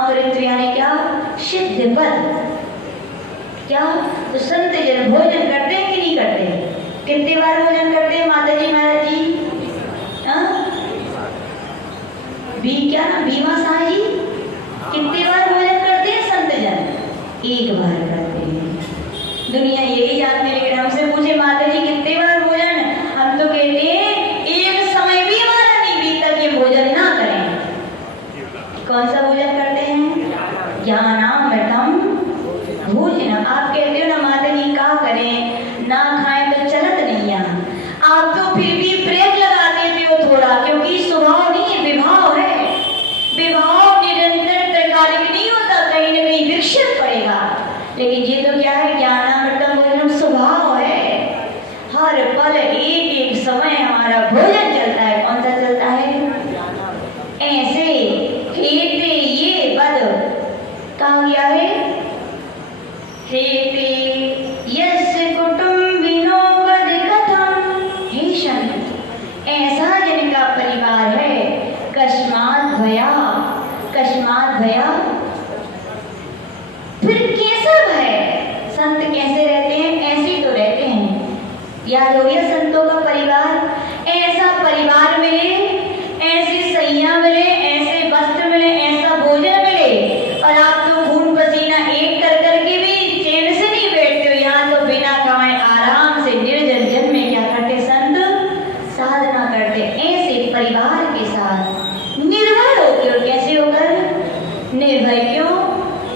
अमृत यानी क्या? सिद्ध पद। क्या? तो संत जन भोजन करते हैं कि नहीं करते? कितने बार भोजन करते हैं माता जी महाराज जी? भी क्या ना भीमा शाह जी कितने बार भोजन करते हैं संत जन? एक बार करते हैं। दुनिया यही जानती है, लेकिन हमसे पूछे माता जी कितने बार भोजन, हम तो कहते हैं एक समय भी हमारा नहीं बीता कि भोजन ना करें। कौन सा भोजन करते हैं? ज्ञानामृतम भोजनम। आप कहते हो ना माता जी क्या करें, ना खाएं तो चलत नहीं यहाँ। आप तो फिर भी ब्रेक लगा देते हो थोड़ा, क्योंकि स्वभाव नहीं है, विभाव है। विभाव निरंतर त्रैकालिक नहीं होता, कहीं ना कहीं विक्षेप पड़ेगा। लेकिन ये तो क्या है? ज्ञानामृतम भोजनम स्वभाव है। हर पल एक एक समय हमारा भोजन चलता है। कौन सा चलता है? ऐसे हेते ये बद कहा गया है, हेते यस्य कुटुम्बिनो वद कथम। हे शंत, ऐसा जिनका परिवार है, कस्मात् भया, कस्मात् भया, फिर कैसा भय? संत कैसे रहते हैं? ऐसे ही तो रहते हैं। याद हो गया संतों का परिवार? ऐसा परिवार मिले, ऐसी सैया मिले, ऐसे वस्त्र मिले, ऐसा भोजन मिले, और आप तो खून पसीना एक कर करके भी चैन से नहीं बैठते हो। यहाँ तो बिना कमाए आराम से निर्जन जन में क्या करते संत? साधना करते। ऐसे परिवार के साथ निर्भय होकर, कैसे होकर? निर्भय क्यों?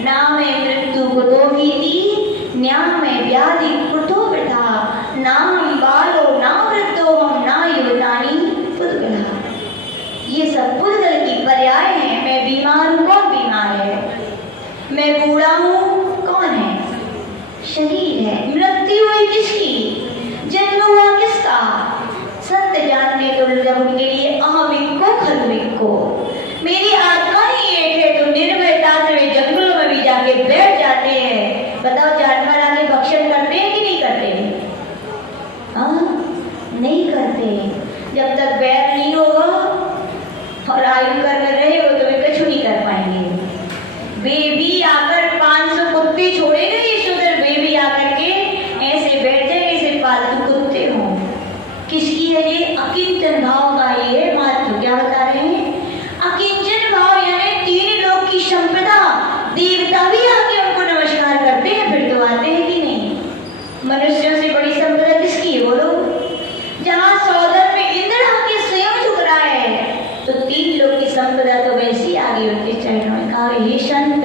नाम मृत्यु कुतो भीति, न्याम व्याधि कुतो वृथा, नाम बालो ना वृद्धो हम ना युवतानी पुद्गला। ये सब पुद्गल की पर्याय हैं। मैं बीमार हूँ, कौन बीमार है? मैं बूढ़ा हूँ, कौन है? शरीर है। मृत्यु हुई किसकी? जन्म हुआ किसका? संत जानते तो जब उनके लिए अहमिको खलुको, मेरी आत्मा ही एक है, तो निर्भयता से वे जंगलों में भी जाके बैठ जाते हैं। बताओ जानवर आगे भक्षण करते हैं कि नहीं करते? नहीं करते। जब तक बैर नहीं होगा और आयु कर रहे हो तो वे कुछ नहीं कर पाएंगे। वे भी आकर 500 कुत्ते छोड़ेंगे ईश्वर, वे भी आकर के ऐसे बैठ जाए जैसे पालतू कुत्ते हों। किसकी है ये? अकिंचन भाव का ये है महत्व। क्या बता रहे हैं? अकिंचन भाव यानी तीन लोक की संपदा, देवता भी आके उनको नमस्कार करते हैं, फिर तो आते हैं कि नहीं? मनुष्यों से बड़ी संपदा किसकी है बोलो? जहाँ सौदर में इंद्र आके स्वयं झुक रहा है, तो तीन लोक की संपदा तो वैसी आ गई उनके चरणों में। कहा हे संत,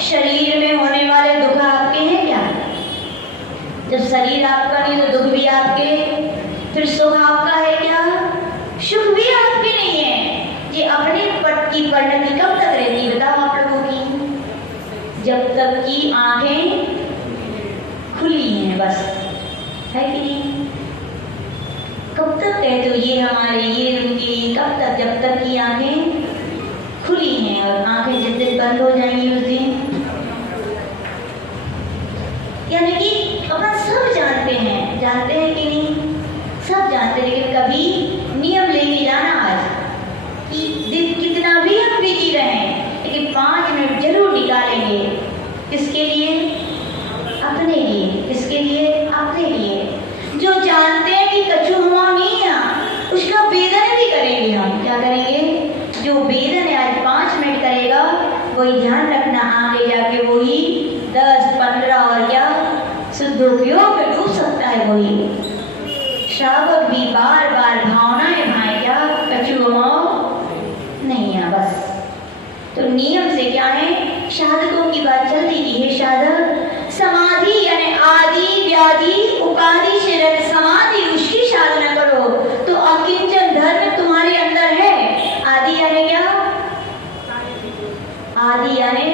शरीर में होने वाले दुख आपके हैं क्या? जब शरीर आपका नहीं तो दुख भी आपके, फिर सुख आपका है क्या? सुख भी आपके नहीं है। ये अपने पट की परिणति कब तक रहती बताओ आप लोगों की? जब तक की आंखें खुली हैं बस, है कि नहीं? कब तक कहते हो ये हमारे ये रुके, कब तक? जब तक की आंखें खुली हैं, और आंखें जिस दिन बंद हो जाएंगी उस दिन, यानी कि अपन सब जानते हैं कि नहीं? सब जानते हैं, लेकिन कभी नियम लेके जाना आज कि दिन कितना भी हम बिजी रहें, लेकिन 5 मिनट जरूर निकालेंगे। किसके लिए? अपने लिए। किसके लिए? अपने लिए। जो जानते हैं कि कछु हुआ नहीं है, उसका वेदन भी करेंगे हम। क्या करेंगे? जो वेदन आज 5 मिनट करेगा, वही ध्यान रखना आगे जाके वही 10, 15 और क्या शुद्धोपयोग में डूब सकता है। वही श्रावक भी बार बार भावनाएं भाई क्या कछु गमाओ नहीं है बस। तो नियम से क्या है? साधकों की बात चलती की है। साधक समाधि यानी आदि व्याधि उपाधि से रहित समाधि, उसकी साधना करो तो अकिंचन धर्म तुम्हारे अंदर है। आदि यानी क्या? आदि यानी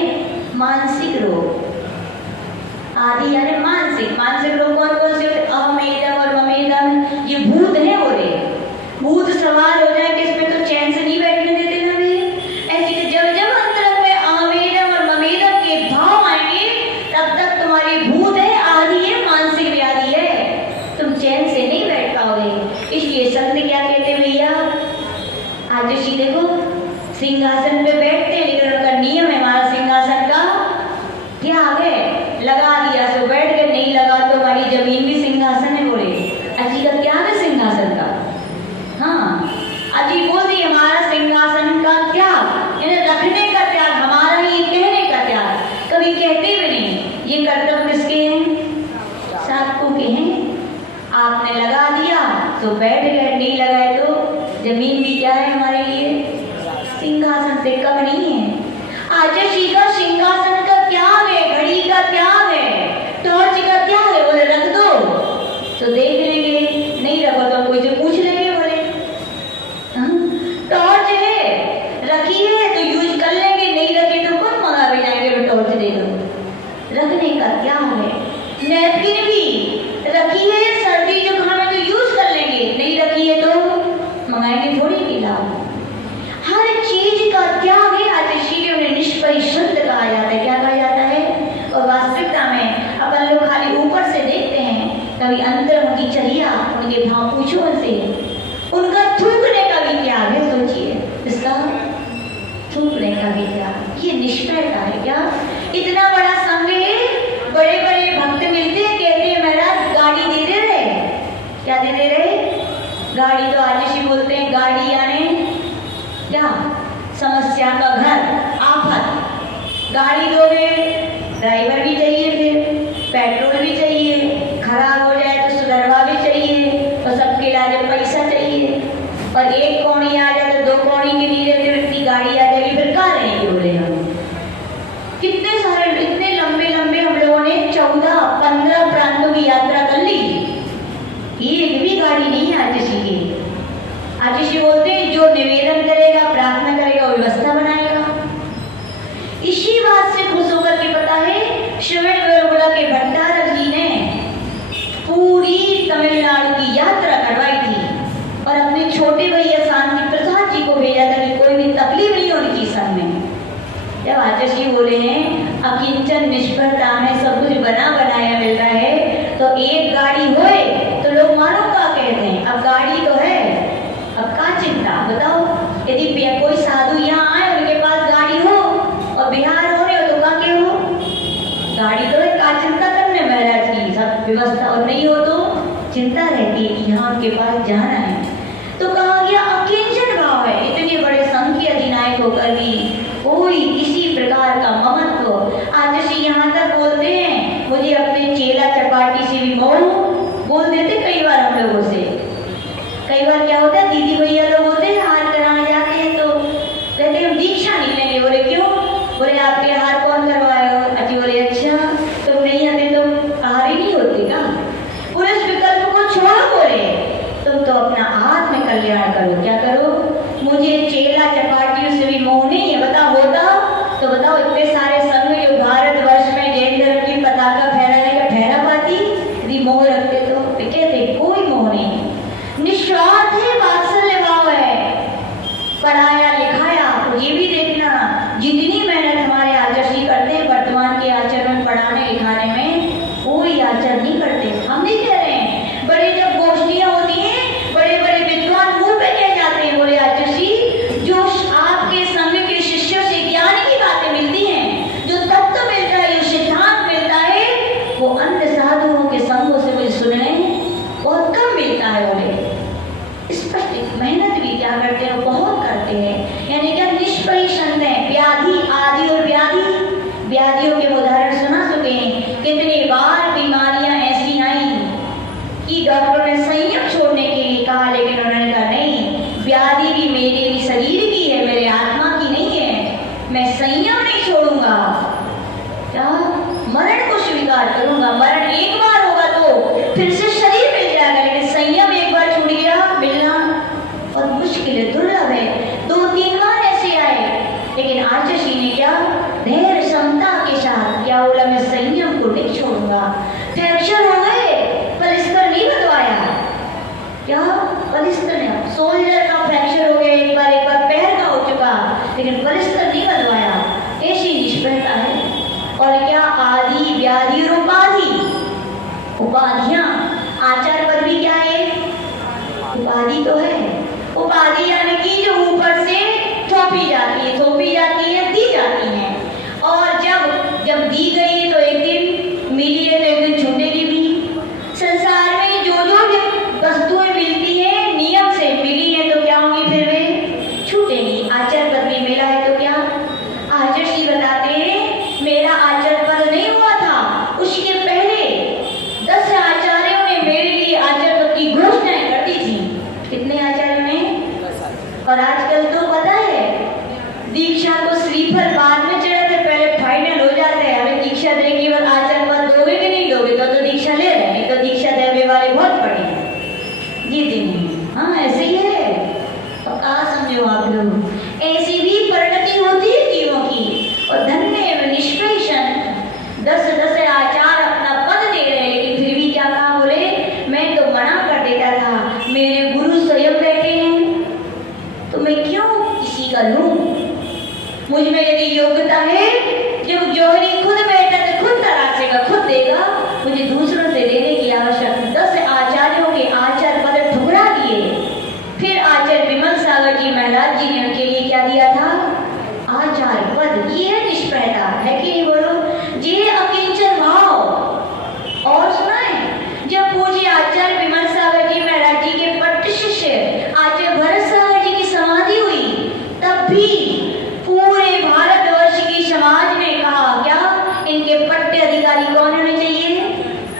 मानसिक रोग। आदि यानी मानसिक रोग कौन कौन से? अहमेदम और ममेदम, ये भूत है। बोले भूत सवार हो जाए किसमें तो चैन से नहीं बैठने देते ना भी। ऐसे कि जब जब अंतरंग में अहमेदम और ममेदम के भाव आएंगे, तब तक तुम्हारी भूत है, आदि है, मानसिक व्याधि है, तुम चैन से नहीं बैठ पाओगे। इसलिए संत क्या कहते भैया? आज ऋषि देखो सिंहासन पे बैठते हैं, लेकिन उनका नियम है हमारा सिंहासन का त्याग है। लगा दिया सो बैठ गए, नहीं लगा तो हमारी जमीन भी सिंहासन है। बोले अजी का त्याग है सिंहासन का। हाँ, अजी बोल दी हमारा सिंहासन का त्याग, इन्हें रखने का त्याग, हमारा ये कहने का त्याग। कभी कहते भी नहीं। ये कर्तव्य किसके हैं? साधकों के हैं। आपने लगा दिया तो बैठ गए, नहीं लगाए तो जमीन भी क्या है हमारे लिए? सिंहासन से कम नहीं है। आज ऋषि का सिंहासन का त्याग है, घड़ी का त्याग है, टॉर्च का त्याग है। बोले रख दो तो देख लेंगे, नहीं रखो तो कोई से पूछ लेंगे। बोले टॉर्च है, रखी है तो यूज कर लेंगे, नहीं रखे तो कौन मंगा भी जाएंगे टॉर्च दे दो। रखने का त्याग है। नैपकिन भी रखी है, सर्दी जुकाम है तो यूज कर लेंगे, नहीं रखी है तो मंगाएंगे थोड़ी खिलाओ। हर चीज का त्याग है। आज इसीलिए उन्हें निष्परिशुद्ध कहा जाता है। क्या कहा जाता है? और वास्तविकता में अपन लोग खाली ऊपर से देखते हैं, कभी अंदर उनकी चर्या, उनके भाव पूछो उनसे। उनका थूकने का भी त्याग है। सोचिए, इसका थूकने का भी त्याग, ये निष्ठा है। क्या इतना बड़ा संघ है, बड़े बड़े भक्त मिलते हैं, कहते हैं महाराज गाड़ी दे दे रहे। क्या दे दे रहे? गाड़ी। तो आज इसी बोलते हैं गाड़ी यानी क्या? समस्या का घर, आफत। गाड़ी दोगे, ड्राइवर भी चाहिए, फिर पेट्रोल भी चाहिए, खराब हो जाए तो सुधरवा भी चाहिए, और सबके इलाज में पैसा चाहिए। और एक कौड़ी आ जाए तो 2 कौड़ी के लिए इतनी गाड़ी आ जाएगी, फिर कहाँ रहेंगे? बोले हम कितने सारे, इतने लंबे लंबे हम लोगों ने 14-15 प्रांतों की यात्रा कर ली, एक भी गाड़ी नहीं है आज किसी की। आज इसी बोलते हैं जो निवेदन करेगा, प्रार्थना करेगा, व्यवस्था बनाएगा। इसी बात से खुश होकर के पता है श्रवण बेलगोला के भट्टारक जी ने पूरी तमिलनाडु की यात्रा करवाई थी, और अपने छोटे भैया शांति प्रसाद जी को भेजा था कि कोई भी तकलीफ नहीं होनी चाहिए संग में। जब आचार्य बोले हैं अकिंचन निष्फलता में सब कुछ बना बनाया मिल रहा है, तो एक गाड़ी होए तो लोग मालूम क्या कहते हैं? अब गाड़ी तो है, अब क्या चिंता? बताओ, यदि कोई साधु यहाँ आए, उनके पास गाड़ी हो और बिहार हो रहे हो तो क्या के हो? गाड़ी तो है, क्या चिंता करने महाराज की सब व्यवस्था, और नहीं हो तो चिंता रहती है कि यहाँ उनके पास जाना है। तो कहा गया अकिंचन भाव है। इतने बड़े संघ के अधिनायक होकर भी कोई किसी प्रकार का ममत्व। आज जैसे यहाँ तक बोलते हैं, मुझे अपने चेला चपाटी से भी मोह बोल देते कई बार हम लोगों से। कई बार क्या होता है, दीदी भैया लोग होते हैं हार कराने जाते हैं तो कहते हम दीक्षा नहीं लेंगे। बोले क्यों? बोले आपके हार कौन करवाएगा? छोड़ूंगा। क्या? मरण को स्वीकार करूंगा। मरण एक बार होगा तो फिर से शरीर मिल जाएगा, लेकिन संयम एक बार छूट गया, मिलना बहुत मुश्किल है, दुर्लभ है। 2-3 बार ऐसे आए, लेकिन आचार्य ने क्या? धैर्य क्षमता के साथ क्या बोला? मैं संयम को नहीं छोड़ूंगा। फ्रैक्चर हो गए, पलिस्तर नहीं बदवाया। क्या? पलिस्तर ने, सोल्जर का फ्रैक्चर हो गया, एक बार पैर का हो चुका, लेकिन पलिस्तर नहीं बदवाया। ऐसी निष्फलता है। और क्या? आदि व्याधि और उपाधि, उपाधियां। आचार पद भी क्या है? उपाधि तो है। उपाधि यानी कि जो ऊपर से थोपी जाती है, दी जाती है। और जब दी गई तो एक दिन मिली है, तो एक दिन छूटेगी भी। संसार में जो वस्तुएं मिलती है नियम से मिली है, तो क्या होंगी? फिर वे छूटेंगी। आचार पद में मिला है तो क्या? आचार्य श्री बताते हैं, मेरा आचार पद नहीं हुआ था, उसके पहले 10 आचार्यों ने मेरे लिए आचार पद की घोषणाएं कर दी थी। कितने आचार्यों ने? और आजकल तो पता है, दीक्षा को श्रीफल बाद में चढ़ाते, पहले फाइनल हो जाता है, हमें दीक्षा देने के बाद आचार पद दोगे कि नहीं दोगे, तो दीक्षा ले रहे हैं, तो दीक्षा देने वाले बहुत पड़े हैं। जी नहीं, हाँ ऐसे ही है। तो कहा समझो आप लोग, ऐसी भी परिणति होती है जीवों की। और धन्य निष्पेषण 10 आचार अपना पद दे रहे, लेकिन फिर भी क्या कहा? बोले मैं तो मना कर देता था, मेरे गुरु स्वयं बैठे हैं, तो मैं क्यों किसी का लूं? मुझ में यदि योग्यता है, जब जोहरी खुद बैठा तो खुद तरासेगा, खुद देगा, मुझे दूसरों से लेने की आवश्यकता। 10 आचार्यों के आचार पद ठुकरा दिए। फिर आचार्य विमल सागर जी महाराज जी ने उनके लिए क्या दिया था? आचार पद। ये है निष्प्रहता, है कि नहीं? बोलो, ये अकिंचन भाव। और सुनाए, जब पूज्य आचार्य विमल सागर जी महाराज जी के पट्ट शिष्य आचार्य भरत सागर जी की समाधि हुई, तब भी पूरे भारतवर्ष की समाज ने कहा क्या? इनके पट्टे अधिकारी कौन होने चाहिए?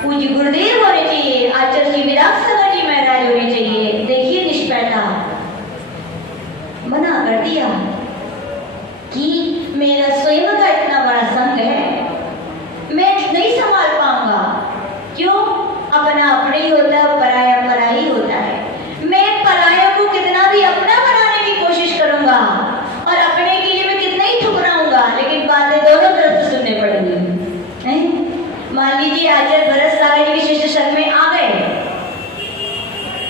पूज्य गुरुदेव होने चाहिए, आचार्य श्री विराट सागर जी महाराज होने चाहिए। देखिए निष्प्रहता, मना कर दिया कि मेरा स्वयं का इतना बड़ा संघ है, मैं नहीं संभाल पाऊंगा। क्यों? अपना अपने ही होता है, पराया पराया ही होता है। मैं पराया को कितना भी अपना बनाने की कोशिश करूंगा, और अपने के लिए मैं कितना ही ठुकराऊंगा, लेकिन बातें दोनों तरफ से सुनने पड़ेंगी। मान लीजिए आचार्य भरत सागर जी के शिष्य संघ में आ गए,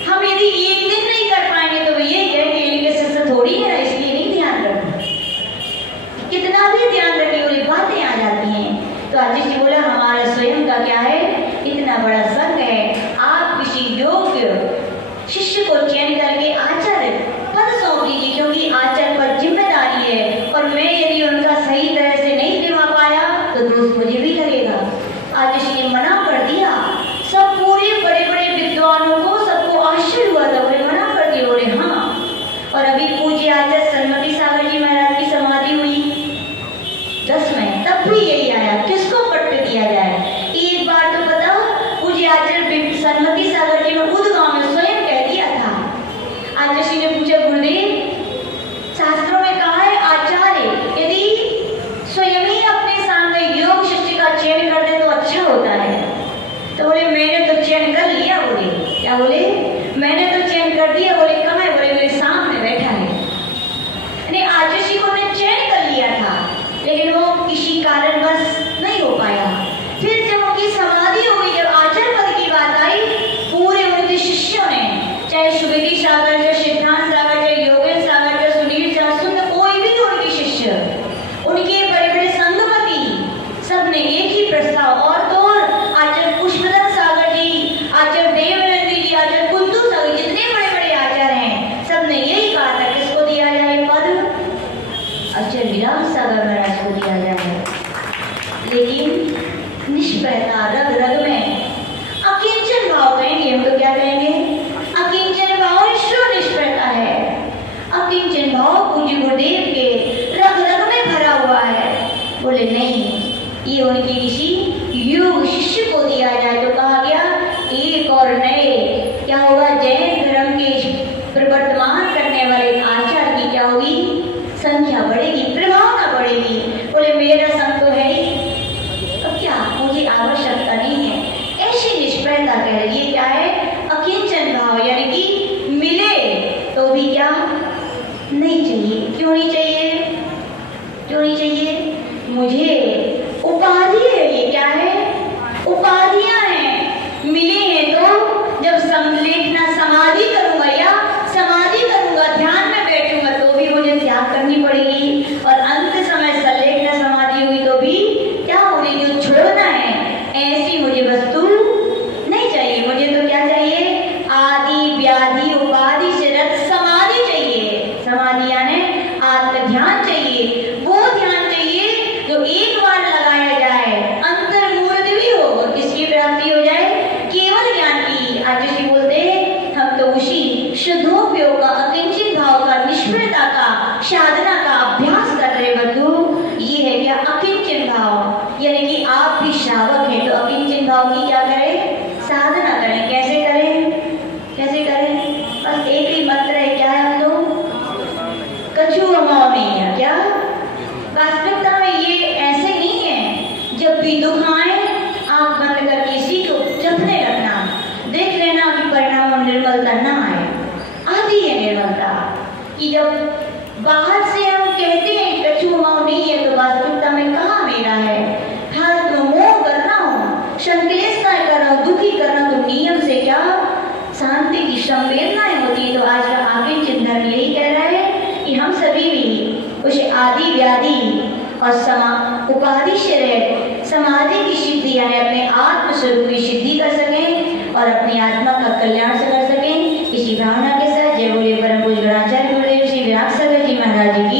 हम यदि एक दिन नहीं कर पाएंगे तो ये कहेंगे इनके शिष्य थोड़ी है, इसलिए नहीं ध्यान रखो। कितना भी ध्यान रखेंगे, वो बातें आ जाती हैं। तो आचार्य जी बोला, हमारा स्वयं का क्या है? इतना बड़ा संघ है, आप किसी योग्य शिष्य को चयन करके आचार्य पद सौंप दीजिए, क्योंकि आचार्य पर जिम्मेदारी है, और मैं यदि उनका सही तरह से नहीं निभा पाया तो दोष मुझे भी लगेगा। आचार्य ने मना कर दिया। सब पूरे बड़े बड़े विद्वानों को, सबको आश्चर्य हुआ था, बोले मना कर दिया, बोले हाँ। और अभी पूज्य आचार्य सन्मति सागर जी महाराज की समाधि हुई 10 में, तब भी यही आया, किसको पट्ट दिया जाए? एक बार तो बताओ, पूज्य आचार्य सन्मति सागर जी में उद्गांव में स्वयं कह दिया था। आचार्य ने पूछा, गुरुदेव शास्त्रों में कहा है आचार्य यदि स्वयं ही अपने सामने योग शिष्य का चयन कर दे तो अच्छा होता है। तो बोले मैंने तो चयन कर लिया। बोले क्या? बोले मैंने तो चयन कर दिया। बोले कहाँ है? बोले मेरे सामने बैठा है। यानी आचार्य को ने चयन कर लिया था, लेकिन वो किसी कारणवश नहीं हो पाया। फिर जब उनकी समाधि हो गई, जब आचार्य पद की बात आई, पूरे उनके शिष्यों ने, चाहे सुवेदी सागर जो, सिद्धांत सागर जो, योगेश सागर जो, सुनील जासुंद, कोई भी उनके शिष्य, उनके बड़े बड़े संगमती, सबने एक ही प्रस्ताव, और तो और आचार्य पुष्पदत्त सागर जी, आचार्य देवनंदी जी, आचार्य कुंदू सागर, जितने बड़े बड़े आचार्य हैं, सबने यही कहा था किसको दिया जाए पद? आचार्य विराट सागर महाराज को दिया जाए। लेकिन निष्प्रहता रग रग में, अकिंचन भाव कहेंगे हम, तो क्या कहेंगे? अकिंचन भाव ईश्वर निष्प्रहता है। अकिंचन भाव पूज्य गुरुदेव के रग रग में भरा हुआ है। बोले नहीं, ये उनके किसी योग शिष्य को दिया जाए। तो कहा गया एक और नए क्या होगा? जैन धर्म के प्रवर्तमान करने वाले आचार्य की क्या होगी? संख्या बढ़ेगी, प्रभावना बढ़ेगी। बोले चाहिए? मुझे उपाधि है, ये क्या है? उपाधियां हैं, मिली हैं तो जब संलेखना समाधि करूंगा या समाधि करूंगा, ध्यान में बैठूंगा तो भी मुझे त्याग करनी पड़ेगी, और अंत समय संलेखना समाधि हुई तो भी क्या होगी? जो छोड़ना है ऐसी मुझे वस्तु नहीं चाहिए। मुझे तो क्या चाहिए? आदि व्याधि उपाधि से रत समाधि चाहिए। समाधि यानी आत्म ध्यान चाहिए, वो ध्यान चाहिए जो एक बार लगाया जाए, अंतर्मूर्त भी हो और किसकी प्राप्ति हो जाए? केवल ज्ञान की। आज ऋषि बोलते हैं हम तो उसी शुद्धोपयोग का, अकिंचित भाव का, निष्फलता का, साधना का अभ्यास कर रहे बंधु। ये है क्या? अकिंचन भाव। यानी कि आप भी श्रावक हैं तो अकिंचन भाव की क्या करें? साधना करें। कैसे करें? कैसे करें? बस एक ही मंत्र है, क्या है हम लोग? कछु अमाओ नहीं है क्या? वास्तविकता में ये ऐसे नहीं है। जब भी दुख आए आंख बंद करके इसी को जपने लगना, देख लेना कि परिणाम और निर्मलता न आए। आती है निर्मलता कि जब बाहर से हम कहते हैं कछु अमाओ नहीं है तो वास्तविकता में कहाँ मेरा है? फालतू मोह करना हो, संकलेशता करना हो, दुखी करना, तो नियम से क्या शांति की संवेदनाएं होती। तो आज का आगे चिंतन यही कह रहा है कि हम सभी भी उस आदि व्याधि और उपाधि से रह समाधि की सिद्धि यानी अपने आत्म स्वरूप की सिद्धि कर सकें और अपनी आत्मा का कल्याण कर सकें। इसी भावना के साथ जय बोले परम पूज्य गणाचार्य गुरुदेव श्री विराट सागर जी महाराज जी की